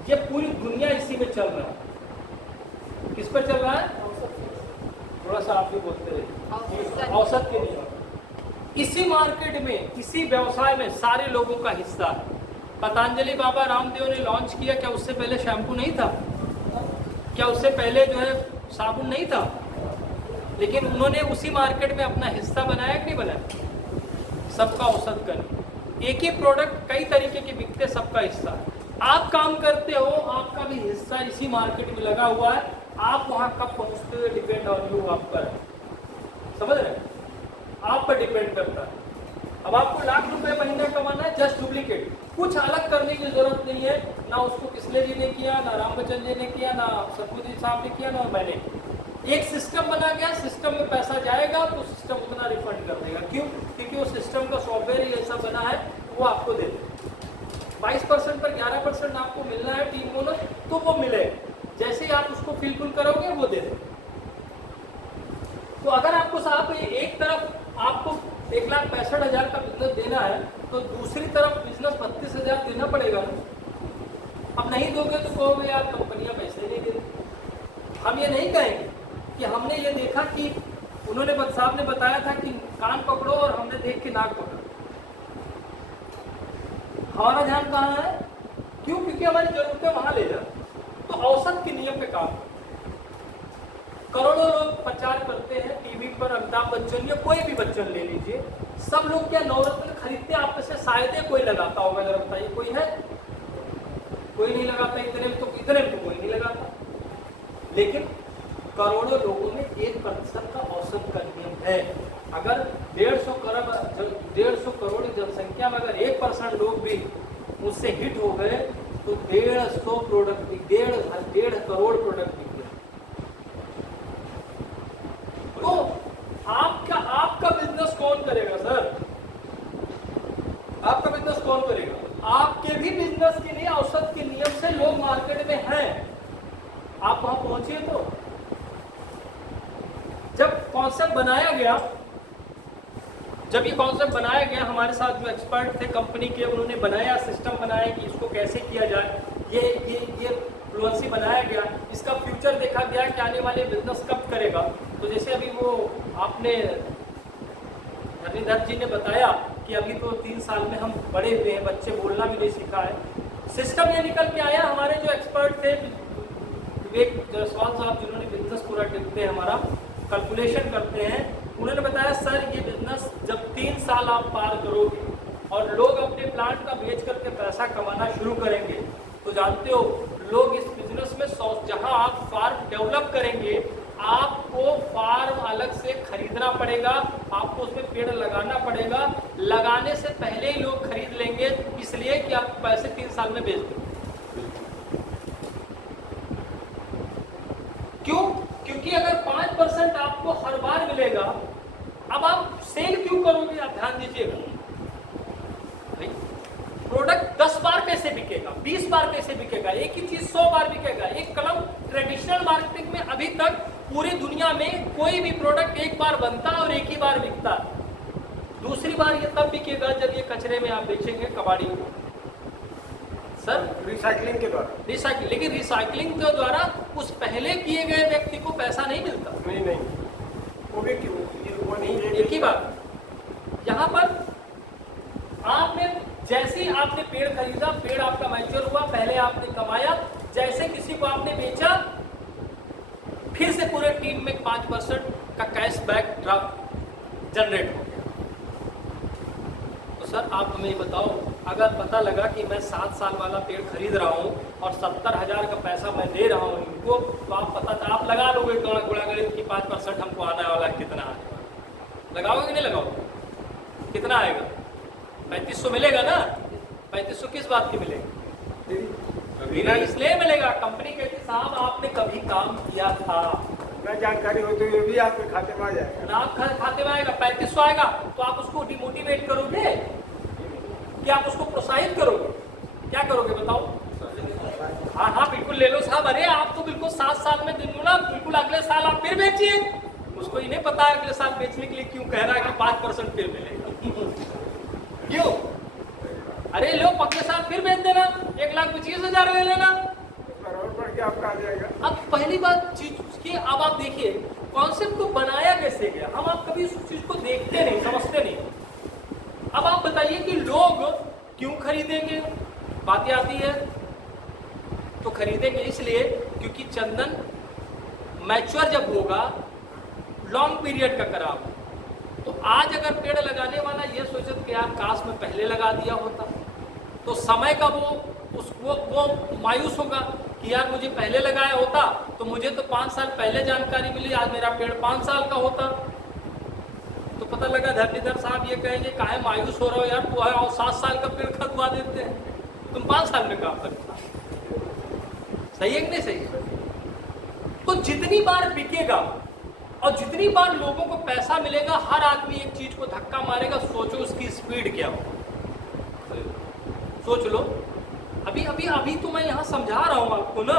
ये पूरी दुनिया इसी में चल रहा है। किस पर चल रहा है? थोड़ा सा आप भी बोलते रहिए। औसत के नियम। इसी मार्केट में, इसी व्यवसाय में सारे लोगों का हिस्सा है। पतंजलि बाबा रामदेव ने लॉन्च किया, क्या उससे पहले शैम्पू नहीं था? क्या उससे पहले जो है साबुन नहीं था? लेकिन उन्होंने उसी मार्केट में अपना हिस्सा बनाया कि नहीं बनाया? सबका औसत का नहीं। एक ही प्रोडक्ट कई तरीके के बिकते, सबका हिस्सा है। आप काम करते हो, आपका भी हिस्सा इसी मार्केट में लगा हुआ है। आप वहां कब पहुंचते हो डिपेंड ऑन यू, आप पर। समझ रहे हैं? आप पर डिपेंड करता है। अब आपको लाख रुपए महीना कमाना है, जस्ट डुप्लीकेट, कुछ अलग करने की जरूरत नहीं है। ना उसको किसले जी ने किया, ना राम बच्चन जी ने किया, ना सतगुरु जी साहब ने किया, ना मैंने। एक सिस्टम बना गया, सिस्टम में पैसा जाएगा तो सिस्टम उतना रिफंड कर देगा। क्यों? क्योंकि वो सिस्टम का सॉफ्टवेयर ही ऐसा बना है, वो आपको दे दे। 22% पर 11% आपको मिलना है टीम बोनस, तो वो मिले। जैसे ही आप उसको फिलफुल करोगे वो दे दे। तो अगर आपको साहब एक तरफ आपको 1,65,000 का बिजनेस देना है, तो दूसरी तरफ बिजनेस 32,000 देना पड़ेगा ना। अब नहीं दोगे तो कहोगे यार कंपनियां पैसे नहीं देती। हम ये नहीं कहेंगे कि हमने ये देखा कि उन्होंने साहब ने बताया था कि कान पकड़ो और हमने देख के नाक पकड़ा। हमारा ध्यान कहाँ है? क्यों? क्योंकि हमारी जरूरतें वहां ले जाती। तो औसत के नियम पे काम। करोड़ों लोग प्रचार करते हैं टीवी पर, अमिताभ बच्चन या कोई भी बच्चन ले लीजिए, सब लोग क्या नवरत्न खरीदते हैं? आप में से शायद ही कोई लगाता होगा, जरा बताइए, कोई है? कोई नहीं लगाता। इतने में तो कोई नहीं लगाता। लेकिन करोड़ों लोगों में 1% का औसत का नियम है। अगर 150 करोड़ जनसंख्या में अगर 1% लोग भी उससे हिट हो गए तो 150 प्रोडक्ट, 1.5 करोड़ प्रोडक्ट बिक गए। तो आपका बिजनेस कौन करेगा सर? आपका बिजनेस कौन करेगा? आपके भी बिजनेस के लिए औसत के नियम से लोग मार्केट में हैं। आप वहां पहुंचिए। तो जब कॉन्सेप्ट बनाया गया, जब ये कॉन्सेप्ट बनाया गया, हमारे साथ जो एक्सपर्ट थे कंपनी के, उन्होंने बनाया, सिस्टम बनाया कि इसको कैसे किया जाए। ये फ्लुएंसी बनाया गया, इसका फ्यूचर देखा गया कि आने वाले बिजनेस कब करेगा। तो जैसे अभी वो आपने धरणीधर जी ने बताया कि अभी तो 3 साल में हम बड़े हुए हैं, बच्चे बोलना भी नहीं सीखा है। सिस्टम ये निकल के आया। हमारे जो एक्सपर्ट थे विवेक जायसवाल साहब, जिन्होंने बिजनेस पूरा देखते हैं, हमारा कैलकुलेशन करते हैं, उन्होंने बताया सर ये बिजनेस जब 3 साल आप पार करोगे और लोग अपने प्लांट का बेच करके पैसा कमाना शुरू करेंगे, तो जानते हो लोग इस बिजनेस में जहां आप फार्म डेवलप करेंगे, आपको फार्म अलग से खरीदना पड़ेगा, आपको उसमें पेड़ लगाना पड़ेगा। लगाने से पहले ही लोग खरीद लेंगे, इसलिए कि आप पैसे 3 साल में बेच दें। क्यों? क्योंकि अगर 5% आपको हर बार मिलेगा, अब आप सेल क्यों करोगे? आप ध्यान दीजिएगा, प्रोडक्ट 10 बार कैसे बिकेगा, 20 बार कैसे बिकेगा, एक ही चीज 100 बार बिकेगा। एक कलम ट्रेडिशनल मार्केटिंग में अभी तक पूरी दुनिया में कोई भी प्रोडक्ट एक बार बनता और एक ही बार बिकता। दूसरी बार ये तब बिकेगा जब ये कचरे में आप बेचेंगे कबाड़ी को। सर रिसाइकलिंग के द्वारा। रिसाइकलिंग, लेकिन रिसाइकलिंग के द्वारा उस पहले किए गए व्यक्ति को पैसा नहीं मिलता। नहीं, वो भी क्यों? वो नहीं। एक ही बात, यहाँ पर आपने जैसे ही आपने पेड़ खरीदा, पेड़ आपका मैच्योर हुआ, पहले आपने कमाया, जैसे किसी को आपने बेचा, फिर से पूरे टीम में 5% का कैशबैक जनरेट हो गया। तो सर आप हमें बताओ, अगर पता लगा कि मैं 7 साल वाला पेड़ खरीद रहा हूँ और 70,000 का पैसा मैं दे रहा हूँ इनको, तो आप लगा लोगे गुणागणित की 5% हमको आने वाला कितना आएगा? लगाओगे कि नहीं लगाओगे? कितना आएगा? 3500 मिलेगा ना? 3500 किस बात की मिलेगा? इसलिए मिलेगा, कंपनी कहती साहब आपने कभी काम किया था, ना जानकारी हो तो ये भी आपके खाते में आ जाएगा ना, आपके खाते में आएगा। 3500 आएगा तो आप उसको डिमोटिवेट करोगे कि आप उसको प्रोत्साहित करोगे? क्या करोगे बताओ? हाँ बिल्कुल ले लो साहब। अरे आप तो बिल्कुल 7 साल में दुगुना, बिल्कुल अगले साल आप फिर बेचिए। उसको ये नहीं पता है अगले साल बेचने के लिए क्यों कह रहा है कि 5% फिर मिलेगा। क्यों? अरे लो अगले साल फिर बेच देना, 1,25,000 ले लेना। आपका आ जाएगा। अब पहली बात चीज की, अब आप देखिए कॉन्सेप्ट को बनाया कैसे गया। हम आप कभी इस चीज को देखते नहीं, समझते नहीं। अब आप बताइए कि लोग क्यों खरीदेंगे? बातें आती है तो खरीदेंगे इसलिए क्योंकि चंदन मैच्योर जब होगा, लॉन्ग पीरियड का कराव। तो आज अगर पेड़ लगाने वाला ये सोचत कि यार काश में पहले लगा दिया होता, तो समय का वो मायूस होगा कि यार मुझे पहले लगाया होता तो मुझे तो 5 साल पहले जानकारी मिली, आज मेरा पेड़ 5 साल का होता। तो पता लगा धरणीधर साहब ये कहेंगे काहे मायूस हो रहे हो यार, तू है और 7 साल का पेड़ खतवा देते हैं, तुम 5 साल में काम करता। सही है कि नहीं सही? तो जितनी बार बिकेगा और जितनी बार लोगों को पैसा मिलेगा, हर आदमी एक चीज को धक्का मारेगा। सोचो उसकी स्पीड क्या हो, सोच लो। अभी तो मैं यहाँ समझा रहा हूँ आपको ना,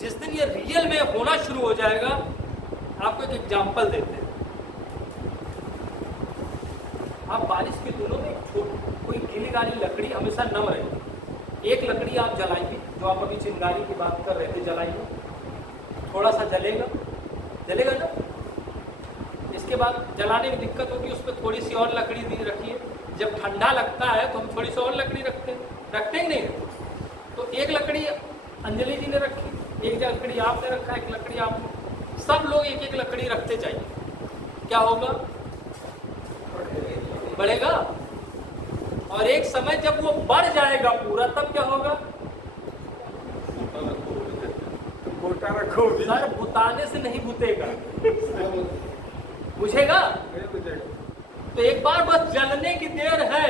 जिस दिन ये रियल में होना शुरू हो जाएगा, आपको एक एग्जांपल देते हैं। आप बारिश के दिनों में कोई गीली गाली लकड़ी हमेशा नम रहेगी। एक लकड़ी आप जलाएंगे, जो आप अभी चिंगारी की बात कर रहे थे, जलाएंगे, थोड़ा सा जलेगा ना, इसके बाद जलाने में दिक्कत होगी, उस पर थोड़ी सी और लकड़ी दी रखिए। जब ठंडा लगता है तो हम थोड़ी सी और लकड़ी रखते हैं नहीं? तो एक लकड़ी अंजलि जी ने रखी, एक लकड़ी आपने रखा, एक लकड़ी आपने, सब लोग एक एक लकड़ी रखते जाइए। क्या होगा? बढ़ेगा। और एक समय जब वो बढ़ जाएगा पूरा, तब क्या होगा? गोटा रखो भी। सर बुताने से नहीं बुतेगा, बुझेगा? तो एक बार बस जलने की देर है।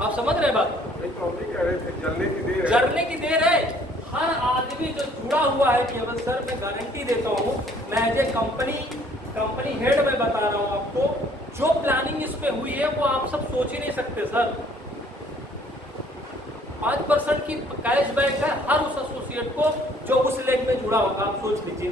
आप समझ रहे बात? तो हम भी कह रहे थे जलने की देर है। जलने की देर है। हर आदमी जो जुड़ा हुआ है केवल, सर मैं गारंटी देता हूँ, मैं एज ए कंपनी हेड में बता रहा हूँ आपको, जो प्लानिंग इस पे हुई है वो आप सब सोच ही नहीं सकते सर। 5% की कैशबैक है हर उस एसोसिएट को जो उस लेग में जुड़ा होगा, आप सोच लीजिए।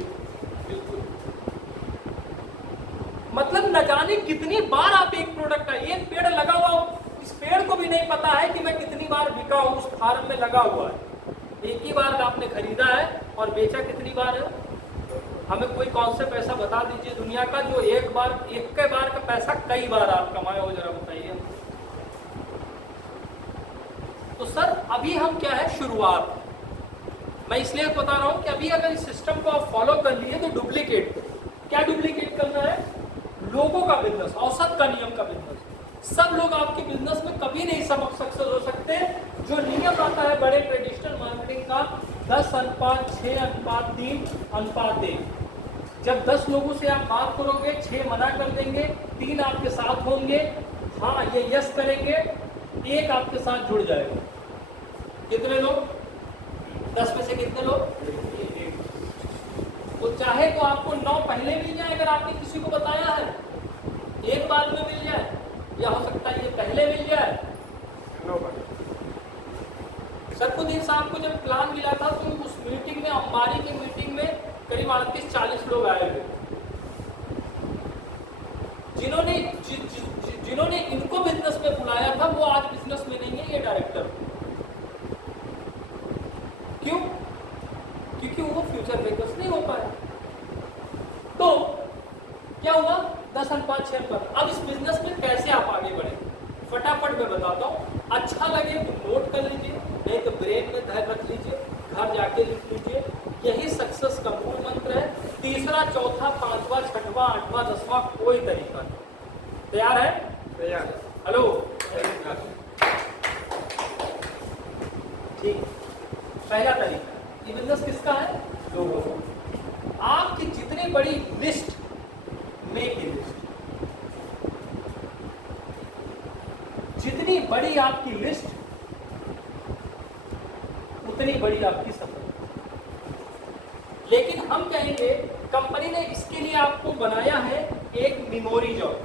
मतलब न जाने कितनी बार आप एक प्रोडक्ट है, एक पेड़ लगा हुआ हो, इस पेड़ को भी नहीं पता है कि मैं कितनी बार बिका हूं, उस फार्म में लगा हुआ है। एक ही बार आपने खरीदा है और बेचा कितनी बार है? हमें कोई कॉन्सेप्ट ऐसा बता दीजिए दुनिया का जो एक के बार का पैसा कई बार आप कमाए हो, जरा बताइए। तो सर अभी हम क्या है, शुरुआत। मैं इसलिए बता रहा हूं कि अभी अगर इस सिस्टम को आप फॉलो कर लिए तो डुप्लीकेट, क्या डुप्लीकेट करना है? लोगों का बिजनेस, औसत का नियम का बिजनेस। सब लोग आपके बिजनेस में कभी नहीं सक्सेस हो सकते। जो नियम आता है बड़े ट्रेडिशनल मार्केटिंग का, 10:6:3:1। जब 10 लोगों से आप बात करोगे, 6 मना कर देंगे, 3 आपके साथ होंगे, हाँ ये यस करेंगे, 1 आपके साथ जुड़ जाएगा। कितने लोग? 10 में से कितने लोग? वो चाहे तो आपको 9 पहले मिल जाए अगर आपने किसी को बताया है, 1 बाद में मिल जाए, या हो सकता है ये पहले मिल जाए। सरकुद्दीन साहब को जब प्लान मिला था तो उस मीटिंग में, अंबारी की मीटिंग में करीब 38-40 लोग आए हुए, जिन्होंने इनको बिजनेस में बुलाया था वो आज बिजनेस में नहीं है, ये डायरेक्टर। क्यों? क्योंकि वो फ्यूचर मेकर्स नहीं हो पाए। तो क्या हुआ? 10:6 पर। अब इस बिजनेस में कैसे आप आगे बढ़े, फटाफट मैं बताता हूँ। अच्छा लगे तो नोट कर लीजिए, नहीं तो ब्रेन में धैर्य रख लीजिए, घर जाके लिख लीजिए। यही सक्सेस का मूल मंत्र है। तीसरा, चौथा, 5वां, 6वां, 8वां, 10वां कोई तरीका नहीं। तैयार है? तैयार। हेलो, ठीक। पहला तरीका, ये बिजनेस किसका है? लोगों का। आपकी जितनी बड़ी लिस्ट, मेक ए लिस्ट, जितनी बड़ी आपकी लिस्ट उतनी बड़ी आपकी सफलता। लेकिन हम कहेंगे, कंपनी ने इसके लिए आपको बनाया है एक मेमोरी जॉब,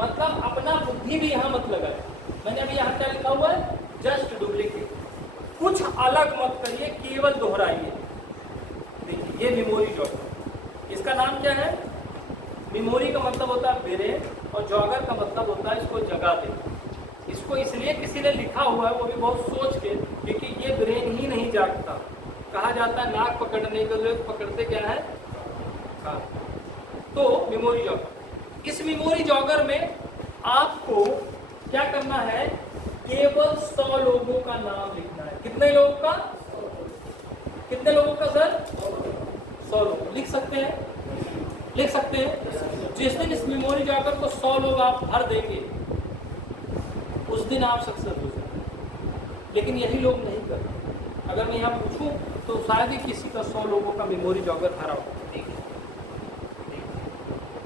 मतलब अपना बुद्धि भी यहां मत लगाए। मैंने अभी यहां क्या लिखा हुआ है? Just duplicate. कुछ अलग मत करिए, केवल दोहराइए। देखिए ये मेमोरी जॉगर, इसका नाम क्या है? मेमोरी का मतलब होता है ब्रेन, और जॉगर का मतलब होता है इसको जगा देना। इसको इसलिए किसी ने लिखा हुआ है, वो भी बहुत सोच के, क्योंकि ये ब्रेन ही नहीं जागता। कहा जाता है नाक पकड़ने के लोग पकड़ते क्या है? हाँ। तो मेमोरी जॉगर, इस मेमोरी जॉगर में आपको क्या करना है? केवल 100 लोगों का नाम लिखना है। कितने लोगों का? कितने लोगों का सर? 100 लोग। लिख सकते हैं? लिख सकते हैं। जिस दिन इस मेमोरी जॉगर को 100 लोग आप भर देंगे, उस दिन आप सक्सेस हो जाएंगे। लेकिन यही लोग नहीं करते। अगर मैं यहाँ पूछूं तो शायद ही किसी का 100 लोगों का मेमोरी जॉगर भरा हो।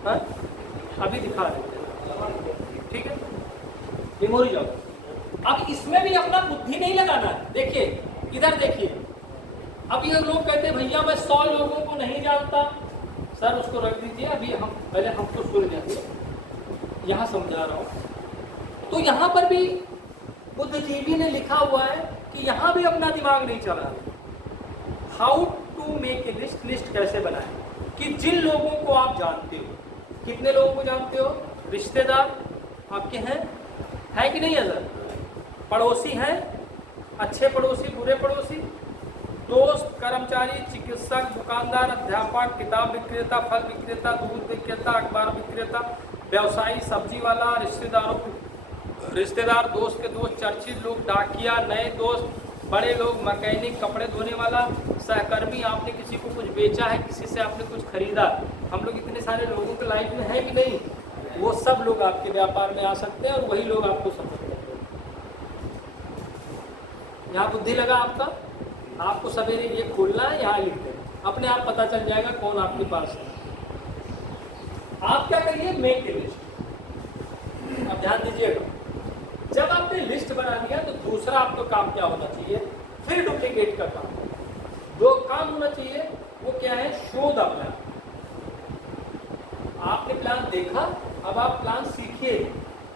हाँ? अभी दिखा देते हैं, ठीक है? Memory jogger. अब इसमें भी अपना बुद्धि नहीं लगाना है। देखिए इधर देखिए, अब ये लोग कहते हैं भैया मैं 100 लोगों को नहीं जानता। सर उसको रख दीजिए, अभी हम पहले हमको सुन लीजिए, यहाँ समझा रहा हूँ। तो यहाँ पर भी बुद्धिजीवी ने लिखा हुआ है कि यहाँ भी अपना दिमाग नहीं चला। How to make a list, list कैसे बनाए? कि जिन लोगों को आप जानते हो, कितने लोगों को जानते हो? रिश्तेदार आपके हैं, है कि नहीं है सर? पड़ोसी हैं, अच्छे पड़ोसी, बुरे पड़ोसी, दोस्त, कर्मचारी, चिकित्सक, दुकानदार, अध्यापक, किताब विक्रेता, फल विक्रेता, दूध विक्रेता, अखबार विक्रेता, व्यवसायी, सब्जी वाला, रिश्तेदार, दोस्त के दोस्त, चर्चित लोग, डाकिया, नए दोस्त, बड़े लोग, मैकेनिक, कपड़े धोने वाला, सहकर्मी, आपने किसी को कुछ बेचा है, किसी से आपने कुछ खरीदा। हम लोग इतने सारे लोगों के लाइफ में है कि नहीं, वो सब लोग आपके व्यापार में आ सकते हैं और वही लोग आपको सपोर्ट करते हैं। यहाँ बुद्धि लगा आपका, आपको सवेरे ये खोलना है, यहाँ लिख देना, अपने आप पता चल जाएगा कौन आपके पास है। आप क्या करिए, मेक ए लिस्ट। अब ध्यान दीजिएगा, जब आपने लिस्ट बना लिया तो दूसरा आपका काम क्या होना चाहिए, फिर डुप्लीकेट का काम। दो काम होना चाहिए, वो क्या है, शो द प्लान। आपने प्लान देखा, अब आप प्लान सीखिए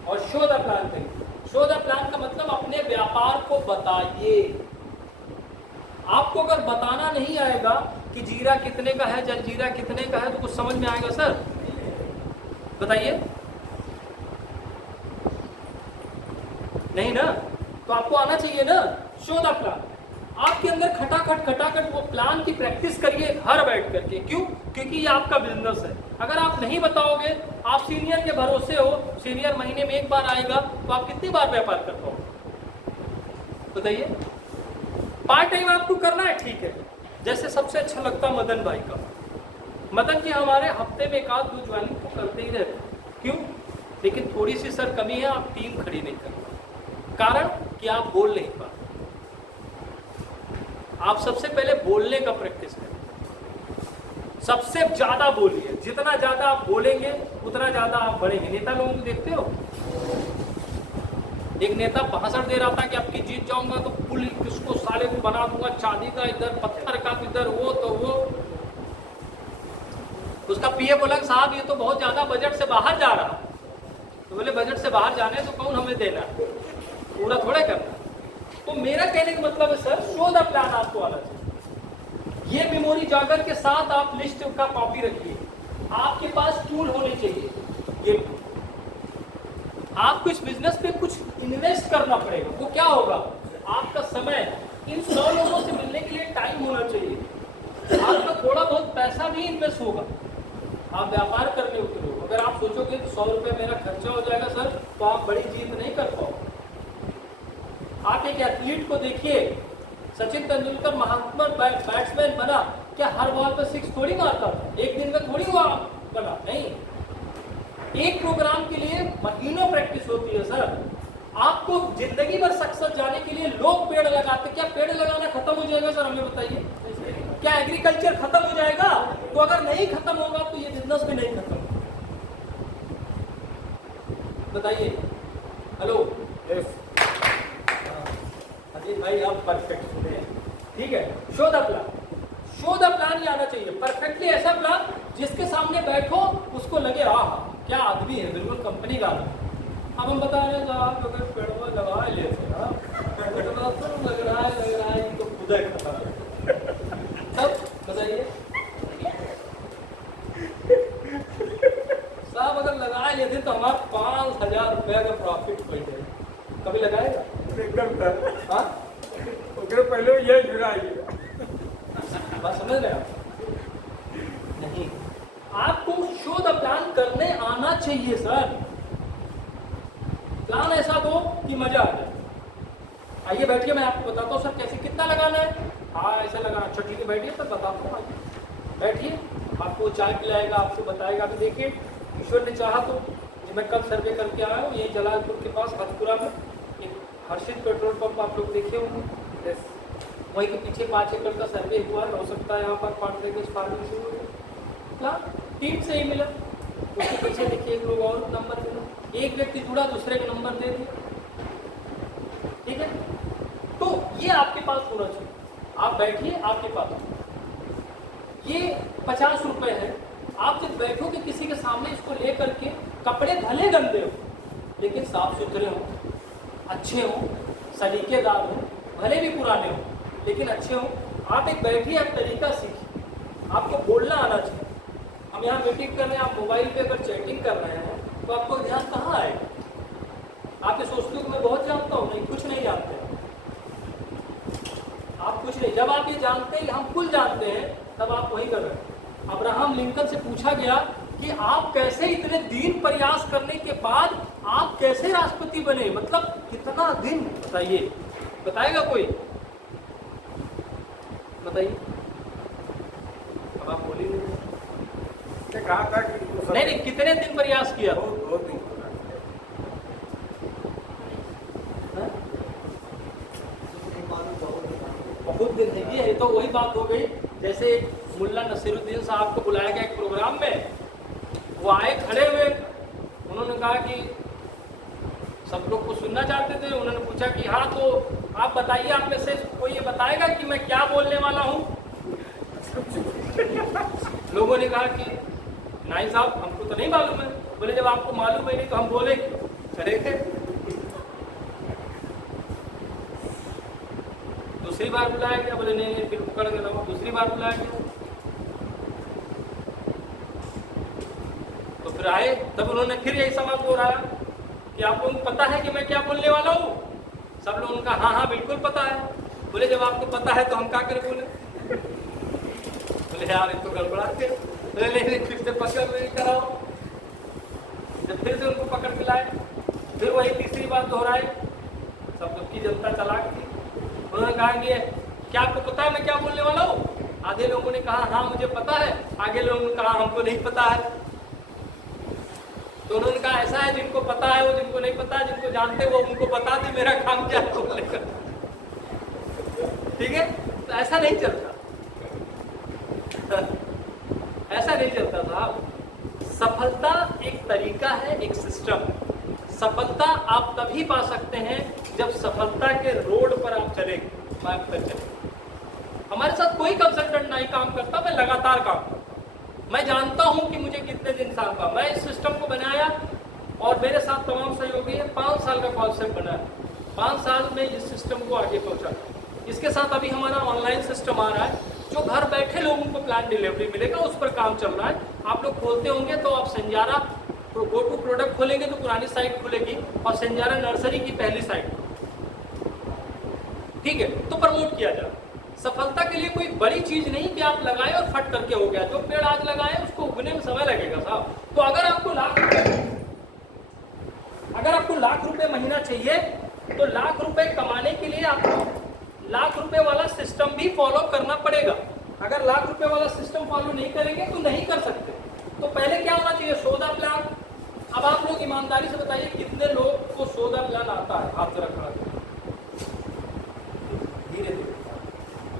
और शो द प्लान करिए। शो द प्लान का मतलब अपने व्यापार को बताइए। आपको अगर बताना नहीं आएगा कि जीरा कितने का है, जलजीरा कितने का है, तो कुछ समझ में आएगा सर? बताइए, नहीं ना? तो आपको आना चाहिए ना शो द प्लान। आपके अंदर खटाखट वो प्लान की प्रैक्टिस करिए घर बैठ करके। क्यों? क्योंकि ये आपका बिजनेस है। अगर आप नहीं बताओगे, आप सीनियर के भरोसे हो, सीनियर महीने में एक बार आएगा, तो आप कितनी बार व्यापार कर पाओगे? बताइए। पार्ट टाइम आपको करना है, ठीक है। जैसे सबसे अच्छा लगता मदन भाई का, मदन जी हमारे हफ्ते में 1-2 ज्वाइनिंग तो करते ही रहते। क्यों? लेकिन थोड़ी सी सर कमी है, आप टीम खड़ी नहीं कर पाते। कारण कि आप बोल नहीं पाते। आप सबसे पहले बोलने का प्रैक्टिस करें, सबसे ज्यादा बोलिए। जितना ज्यादा आप बोलेंगे उतना ज्यादा आप बढ़ेंगे। नेता लोगों को देखते हो, एक नेता भाषण दे रहा था कि आपकी जीत जाऊंगा तो पुल किसको साले को बना दूंगा, चांदी का इधर, पत्थर का इधर, वो तो वो। उसका पीए बोला साहब ये तो बहुत ज्यादा बजट से बाहर जा रहा। तो बोले बजट से बाहर जाने तो कौन हमें देना, पूरा थोड़ा करना। तो मेरा कहने का मतलब है सर, शो द प्लान आपको आना चाहिए। ये मेमोरी जागर के साथ आप लिस्ट का कॉपी रखिए। आपके पास टूल होने चाहिए। ये आपको इस बिजनेस पे कुछ इन्वेस्ट करना पड़ेगा। वो क्या होगा? आपका समय। इन 100 लोगों से मिलने के लिए टाइम होना चाहिए। आपका थोड़ा बहुत पैसा भी इन्वेस्ट होगा। आप व्यापार करने उतरे हो, अगर आप सोचोगे तो 100 रुपये मेरा खर्चा हो जाएगा सर, तो आप बड़ी जीत नहीं कर पाओगे। आप एक एथलीट को देखिए, सचिन तेंदुलकर महात्मा बैट्समैन बना, क्या हर बॉल पर 6 थोड़ी मारता था? एक दिन में थोड़ी हुआ बना, नहीं। एक प्रोग्राम के लिए महीनों प्रैक्टिस होती है सर। आपको जिंदगी भर सक्सेस जाने के लिए लोग पेड़ लगाते, क्या पेड़ लगाना खत्म हो जाएगा सर? हमें बताइए, क्या एग्रीकल्चर खत्म हो जाएगा? तो अगर नहीं खत्म होगा तो ये बिजनेस भी नहीं खत्म। बताइए। हेलो, यस अजीत भाई आप परफेक्ट सुने, ठीक है। Show the plan, show the plan ही आना चाहिए। परफेक्टली ऐसा प्लान जिसके सामने बैठो उसको लगे आहा क्या आदमी है, बिल्कुल कंपनी का आदमी। अब हम बता रहे हैं साहब अगर पेड़वा लगा लेते ना, तो लग रहा है तो खुदा खत्म। तब बताइए साहब अगर लगा लेते तो हमारा 5,000 रुपया का प्रॉफिट हो जाए। कभी लगाएगा? एकदम हाँ, पहले ये जुड़ाइए। बात समझ रहे आप? नहीं, आपको शो द प्लान करने आना चाहिए सर। प्लान ऐसा दो कि मजा आ जाए। आइए बैठिए, मैं आपको बताता हूँ सर कैसे, कितना लगाना है। हाँ ऐसा लगाना, अच्छा ठीक है बैठिए सर बताता हूँ। बैठिए, आपको चाय पिलाएगा, आपको बताएगा। अभी देखिए, ईश्वर ने चाहा तो मैं कल सर्वे करके आया हूँ, यही जलालपुर के पास हथपुरा में एक हर्षित पेट्रोल पंप आप लोग देखे होंगे, वहीं के पीछे 5 एकड़ का सर्वे हुआ। हो सकता है यहाँ पर कॉन्ट्रैक्ट फार्मिंग शुरू हो। प्लान टीम से ही मिला, उसके पीछे देखिए एक लोग और नंबर मिला, एक व्यक्ति जुड़ा दूसरे को नंबर दे दिया, ठीक है। तो ये आपके पास होना चाहिए। आप बैठिए, आपके पास ये 50 रुपए है। आप जब बैठोगे किसी के सामने, इसको ले करके, कपड़े भले गंदे हो लेकिन साफ सुथरे हो, अच्छे हो, सलीकेदार हो, भले भी पुराने हो लेकिन अच्छे हो। आप एक बैठिए, आप तरीका सीखिए, आपको बोलना आना चाहिए। हम यहाँ मीटिंग कर रहे हैं, आप मोबाइल पे अगर चैटिंग कर रहे हैं तो आपको ध्यान कहाँ आएगा? आप ये सोचते हो कि मैं बहुत जानता हूँ, नहीं, कुछ नहीं जानते। आप कुछ नहीं। जब आप ये जानते हैं, हम कुल जानते हैं, तब आप वही कर रहे हैं। अब्राहम लिंकन से पूछा गया कि आप कैसे इतने दिन प्रयास करने के बाद आप कैसे राष्ट्रपति बने, मतलब कितना दिन, बताइए, बताएगा कोई? बताइए। अब आप बोलिए। उसने कहा था कि वो सब- नहीं, कितने दिन प्रयास किया? दो दिन हाँ? बहुत दिन है। ये तो वही बात हो गई, जैसे मुल्ला नसीरुद्दीन साहब को बुलाया गया एक प्रोग्राम में, वो आए खड़े हुए, उन्होंने कहा कि सब लोग को सुनना चाहते थे। उन्होंने पूछा कि हाँ, तो आप बताइए, आप में से कोई ये बताएगा कि मैं क्या बोलने वाला हूँ? लोगों ने कहा कि नहीं साहब, हमको तो नहीं मालूम है। बोले जब आपको मालूम है नहीं तो हम बोलेंगे, चलेंगे। दूसरी बार बुलाया गया, बोले नहीं नहीं, फिर मुकर के लगा। दूसरी बार बुलाया गया तो फिर आए, तब उन्होंने फिर यही सवाल दोहराया कि आपको पता है कि मैं क्या बोलने वाला हूँ? सब लोगों का हाँ हाँ बिल्कुल पता है। बोले जब आपको पता है तो हम क्या करें? बोले यार ये तो गड़बड़ा के। नहीं, फिर से पकड़ नहीं कराओ। जब फिर से उनको पकड़ के लाए, फिर वही तीसरी बात दोहराए। सब लोग की जनता चालाक थी। उन्होंने कहा कि क्या आपको पता है मैं क्या बोलने वाला हूँ? आधे लोगों ने कहा हाँ मुझे पता है, आगे लोगों ने कहा हमको नहीं पता है। तो उन्होंने कहा ऐसा है, जिनको पता है वो जिनको नहीं पता है, जिनको जानते वो उनको बता दे, मेरा काम क्या है बोलने का। ठीक है, तो ऐसा नहीं चलता। ऐसा नहीं चलता साहब। सफलता एक तरीका है, एक सिस्टम। सफलता आप तभी पा सकते हैं जब सफलता के रोड पर आप चलेंगे, मार्ग पर चलेंगे। हमारे साथ कोई कंसल्टेंट नहीं काम करता, मैं लगातार काम करता। मैं जानता हूं कि मुझे कितने दिन साल का, मैं इस सिस्टम को बनाया और मेरे साथ तमाम सहयोगी है। 5 साल का कॉन्सेप्ट बनाया, 5 साल में इस सिस्टम को आगे पहुंचा। इसके साथ अभी हमारा ऑनलाइन सिस्टम आ रहा है, जो घर बैठे लोगों को प्लान डिलीवरी मिलेगा, उस पर काम चल रहा है। आप लोग खोलते होंगे तो आप संजारा गो टू प्रोडक्ट खोलेंगे तो पुरानी साइट खुलेगी और संजारा नर्सरी की पहली साइट, ठीक है, तो प्रमोट किया जाए। सफलता के लिए कोई बड़ी चीज नहीं कि आप लगाए और फट करके हो गया। जो पेड़ आज लगाए उसको उगने में समय लगेगा साहब। तो अगर आपको लाख रुपए महीना चाहिए तो लाख रुपए कमाने के लिए आपको लाख रुपए वाला सिस्टम भी फॉलो करना पड़ेगा। अगर लाख रुपए वाला सिस्टम फॉलो नहीं करेंगे तो नहीं कर सकते। तो पहले क्या होना चाहिए? सौदा प्लान। अब आप लोग ईमानदारी से बताइए कितने लोग को सौदा प्लान आता है? हाथ रखना धीरे धीरे।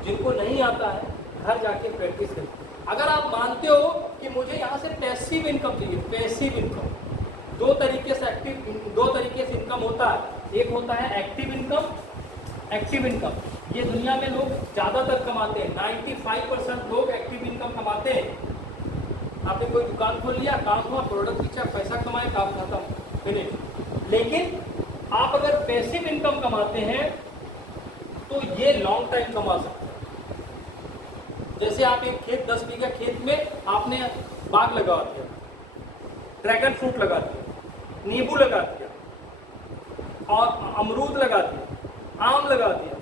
जिनको नहीं आता है घर जाके प्रैक्टिस करें। अगर आप मानते हो कि मुझे यहाँ से पैसिव इनकम चाहिए, पैसिव इनकम दो तरीके से इनकम होता है। एक होता है एक्टिव इनकम। एक्टिव इनकम ये दुनिया में लोग ज़्यादातर कमाते हैं, 95% लोग एक्टिव इनकम कमाते हैं। आपने कोई दुकान खोल लिया, काम हुआ, प्रोडक्ट बेचा, पैसा कमाए, काम खत्म, फिनिश। लेकिन आप अगर पैसिव इनकम कमाते हैं तो ये लॉन्ग टाइम कमा सकते हैं। जैसे आप एक खेत 10 बीघा खेत में आपने बाग लगा दिया, ड्रैगन फ्रूट लगा दिया, नींबू लगा दिया और अमरूद लगा दिया, आम लगा दिया,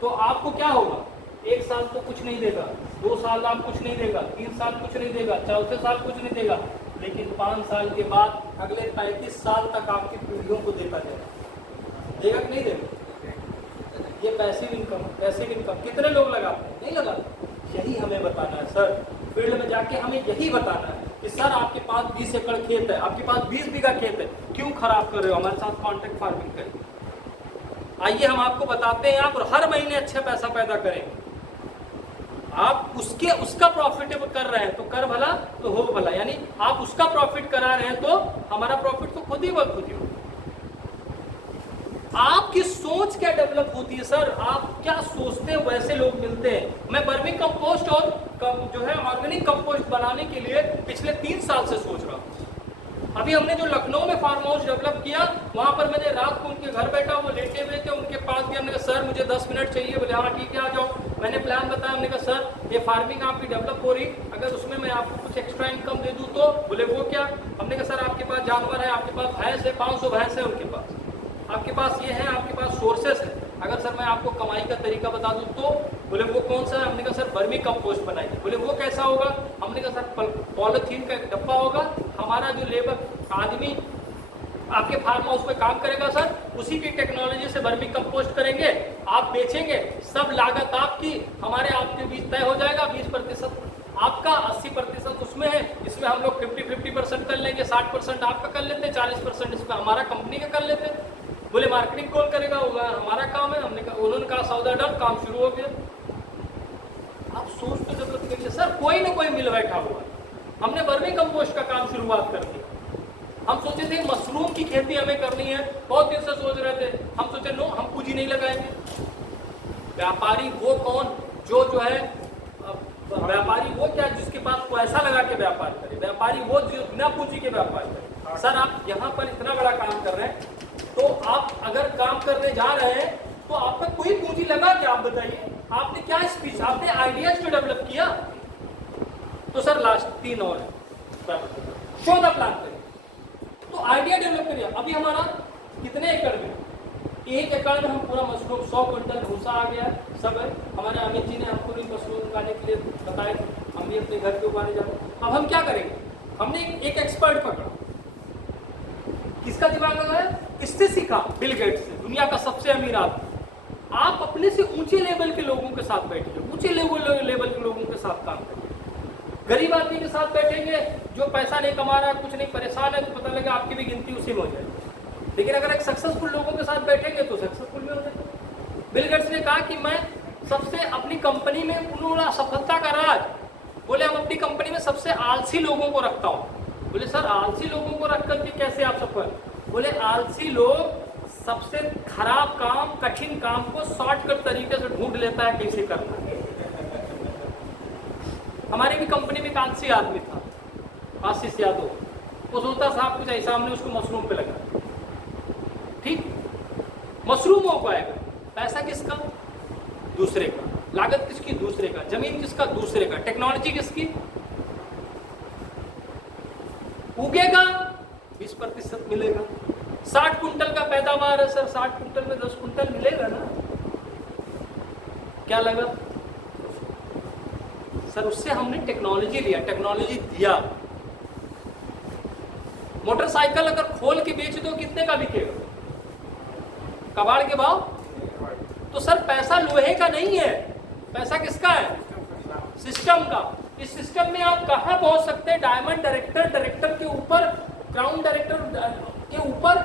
तो आपको क्या होगा? 1 साल तो कुछ नहीं देगा, 2 साल आप कुछ नहीं देगा, 3 साल कुछ नहीं देगा, 4 साल कुछ नहीं देगा, लेकिन 5 साल के बाद अगले 35 साल तक आपकी पीढ़ियों को देता जाएगा। देगा कि नहीं देगा? ये पैसिव इनकम कितने लोग लगाते हैं? नहीं लगाते। यही हमें बताना है सर, फील्ड में जाके हमें यही बताना है कि सर आपके पास 20 एकड़ खेत है, आपके पास 20 बीघा खेत है, क्यों खराब कर रहे हो? हमारे साथ कॉन्ट्रैक्ट फार्मिंग करें। आइए हम आपको बताते हैं, आप हर महीने अच्छा पैसा पैदा करेंगे। आप उसका प्रॉफिट कर रहे हैं तो कर भला तो हो भला, यानी आप उसका प्रॉफिट करा रहे हैं तो हमारा प्रॉफिट तो खुद ही हो। आपकी सोच क्या डेवलप होती है सर? आप क्या सोचते हैं वैसे लोग मिलते हैं। मैं वर्मी कंपोस्ट और जो है ऑर्गेनिक कंपोस्ट बनाने के लिए पिछले 3 साल से सोच रहा हूँ। अभी हमने जो लखनऊ में फार्म हाउस डेवलप किया, वहाँ पर मैंने रात को उनके घर बैठा, वो लेटे हुए थे, उनके पास गया, हमने कहा सर मुझे 10 मिनट चाहिए। बोले हाँ ठीक है आ जाओ। मैंने प्लान बताया, हमने कहा सर ये फार्मिंग आपकी डेवलप हो रही, अगर उसमें मैं आपको कुछ एक्स्ट्रा इनकम दे दूँ तो? बोले वो क्या? हमने कहा सर आपके पास जानवर है, आपके पास भैंस है, 500 भैंस है उनके पास, आपके पास ये है, आपके पास सोर्सेस है, अगर सर मैं आपको कमाई का तरीका बता दूं तो बोले वो कौन सा है? हमने कहा सर वर्मी कंपोस्ट बनाइए। बोले वो कैसा होगा? हमने कहा सर पॉलिथीन का एक डब्बा होगा, हमारा जो लेबर आदमी आपके फार्म हाउस में काम करेगा सर, उसी की टेक्नोलॉजी से वर्मी कंपोस्ट करेंगे, आप बेचेंगे, सब लागत आपकी, हमारे आपके बीच तय हो जाएगा, 20% आपका, 80% उसमें है, इसमें हम लोग 50% कर लेंगे, 60% आपका कर लेते हैं, 40% इसमें हमारा कंपनी का कर लेते हैं। बोले मार्केटिंग कौन करेगा? होगा हमारा काम है। हमने कहा, उन्होंने कहा सौदा डन, काम शुरू हो गया। आप सोच तो जरूरत करिए सर, कोई ना कोई मिल बैठा हुआ। हमने वर्मी कंपोस्ट का काम शुरुआत कर दिया। हम सोचे थे मशरूम की खेती हमें करनी है, बहुत दिन से सोच रहे थे, हम सोचे नो, हम पूंजी नहीं लगाएंगे। व्यापारी वो कौन जो है व्यापारी वो क्या जिसके पास पैसा लगा के व्यापार करे, व्यापारी वो जो बिना पूंजी के व्यापार करे। सर आप यहाँ पर इतना बड़ा काम कर रहे हैं, तो आप अगर काम करने जा रहे हैं तो आपका कोई पूंजी लगा क्या? आप बताइए, आपने क्या स्पीच, आपने आइडियाज क्यों डेवलप किया? तो सर लास्ट 3 और शो द प्लान करिए, तो आइडिया डेवलप करिए। अभी हमारा कितने एकड़ में? 1 एकड़ में हम पूरा मशरूम 100 क्विंटल भूसा आ गया सब है। हमारे अमित जी ने हमको भी मशरूम उगाने के लिए बताया, हम भी अपने घर पे उगाने जाते। अब हम क्या करेंगे? हमने एक एक्सपर्ट पकड़ा, किसका दिमाग लगाया? किससे सीखा? बिल गेट्स से, दुनिया का सबसे अमीर आदमी। आप अपने से ऊंचे लेवल के लोगों के साथ बैठिए, ऊंचे लेवल के लोगों के साथ काम करिए। गरीब आदमी के साथ बैठेंगे जो पैसा नहीं कमा रहा है, कुछ नहीं, परेशान है, तो पता लगे आपकी भी गिनती उसी में हो जाएगी। लेकिन अगर एक सक्सेसफुल लोगों के साथ बैठेंगे तो सक्सेसफुल में हो जाएंगे। बिल गेट्स ने कहा कि मैं सबसे अपनी कंपनी में, उन्होंने सफलता का राज, बोले हम अपनी कंपनी में सबसे आलसी लोगों को रखता हूँ। बोले सर आलसी लोगों को रख करके कैसे आप सफल? बोले आलसी लोग सबसे खराब काम, कठिन काम को शॉर्टकट तरीके से ढूंढ लेता है कैसे करना है। हमारी भी कंपनी में एक आलसी आदमी था, आशीष यादव, वो सोचता साहब कुछ ऐसा, हमने उसको मशरूम पे लगा। ठीक, मशरूम हो पाएगा, पैसा किसका? दूसरे का, लागत किसकी? दूसरे का, जमीन किसका? दूसरे का, टेक्नोलॉजी किसकी? उगेगा 20% मिलेगा। 60 कुंटल का पैदावार है सर, 60 कुंटल में 10 कुंटल मिलेगा ना, क्या लगा सर? उससे हमने टेक्नोलॉजी लिया, टेक्नोलॉजी दिया। मोटरसाइकिल अगर खोल के बेच दो कितने का बिकेगा? कबाड़ के भाव। तो सर पैसा लोहे का नहीं है, पैसा किसका है? सिस्टम का। इस सिस्टम में आप कहां पहुंच सकते हैं? डायमंड डायरेक्टर, डायरेक्टर के ऊपर, क्राउन डायरेक्टर के ऊपर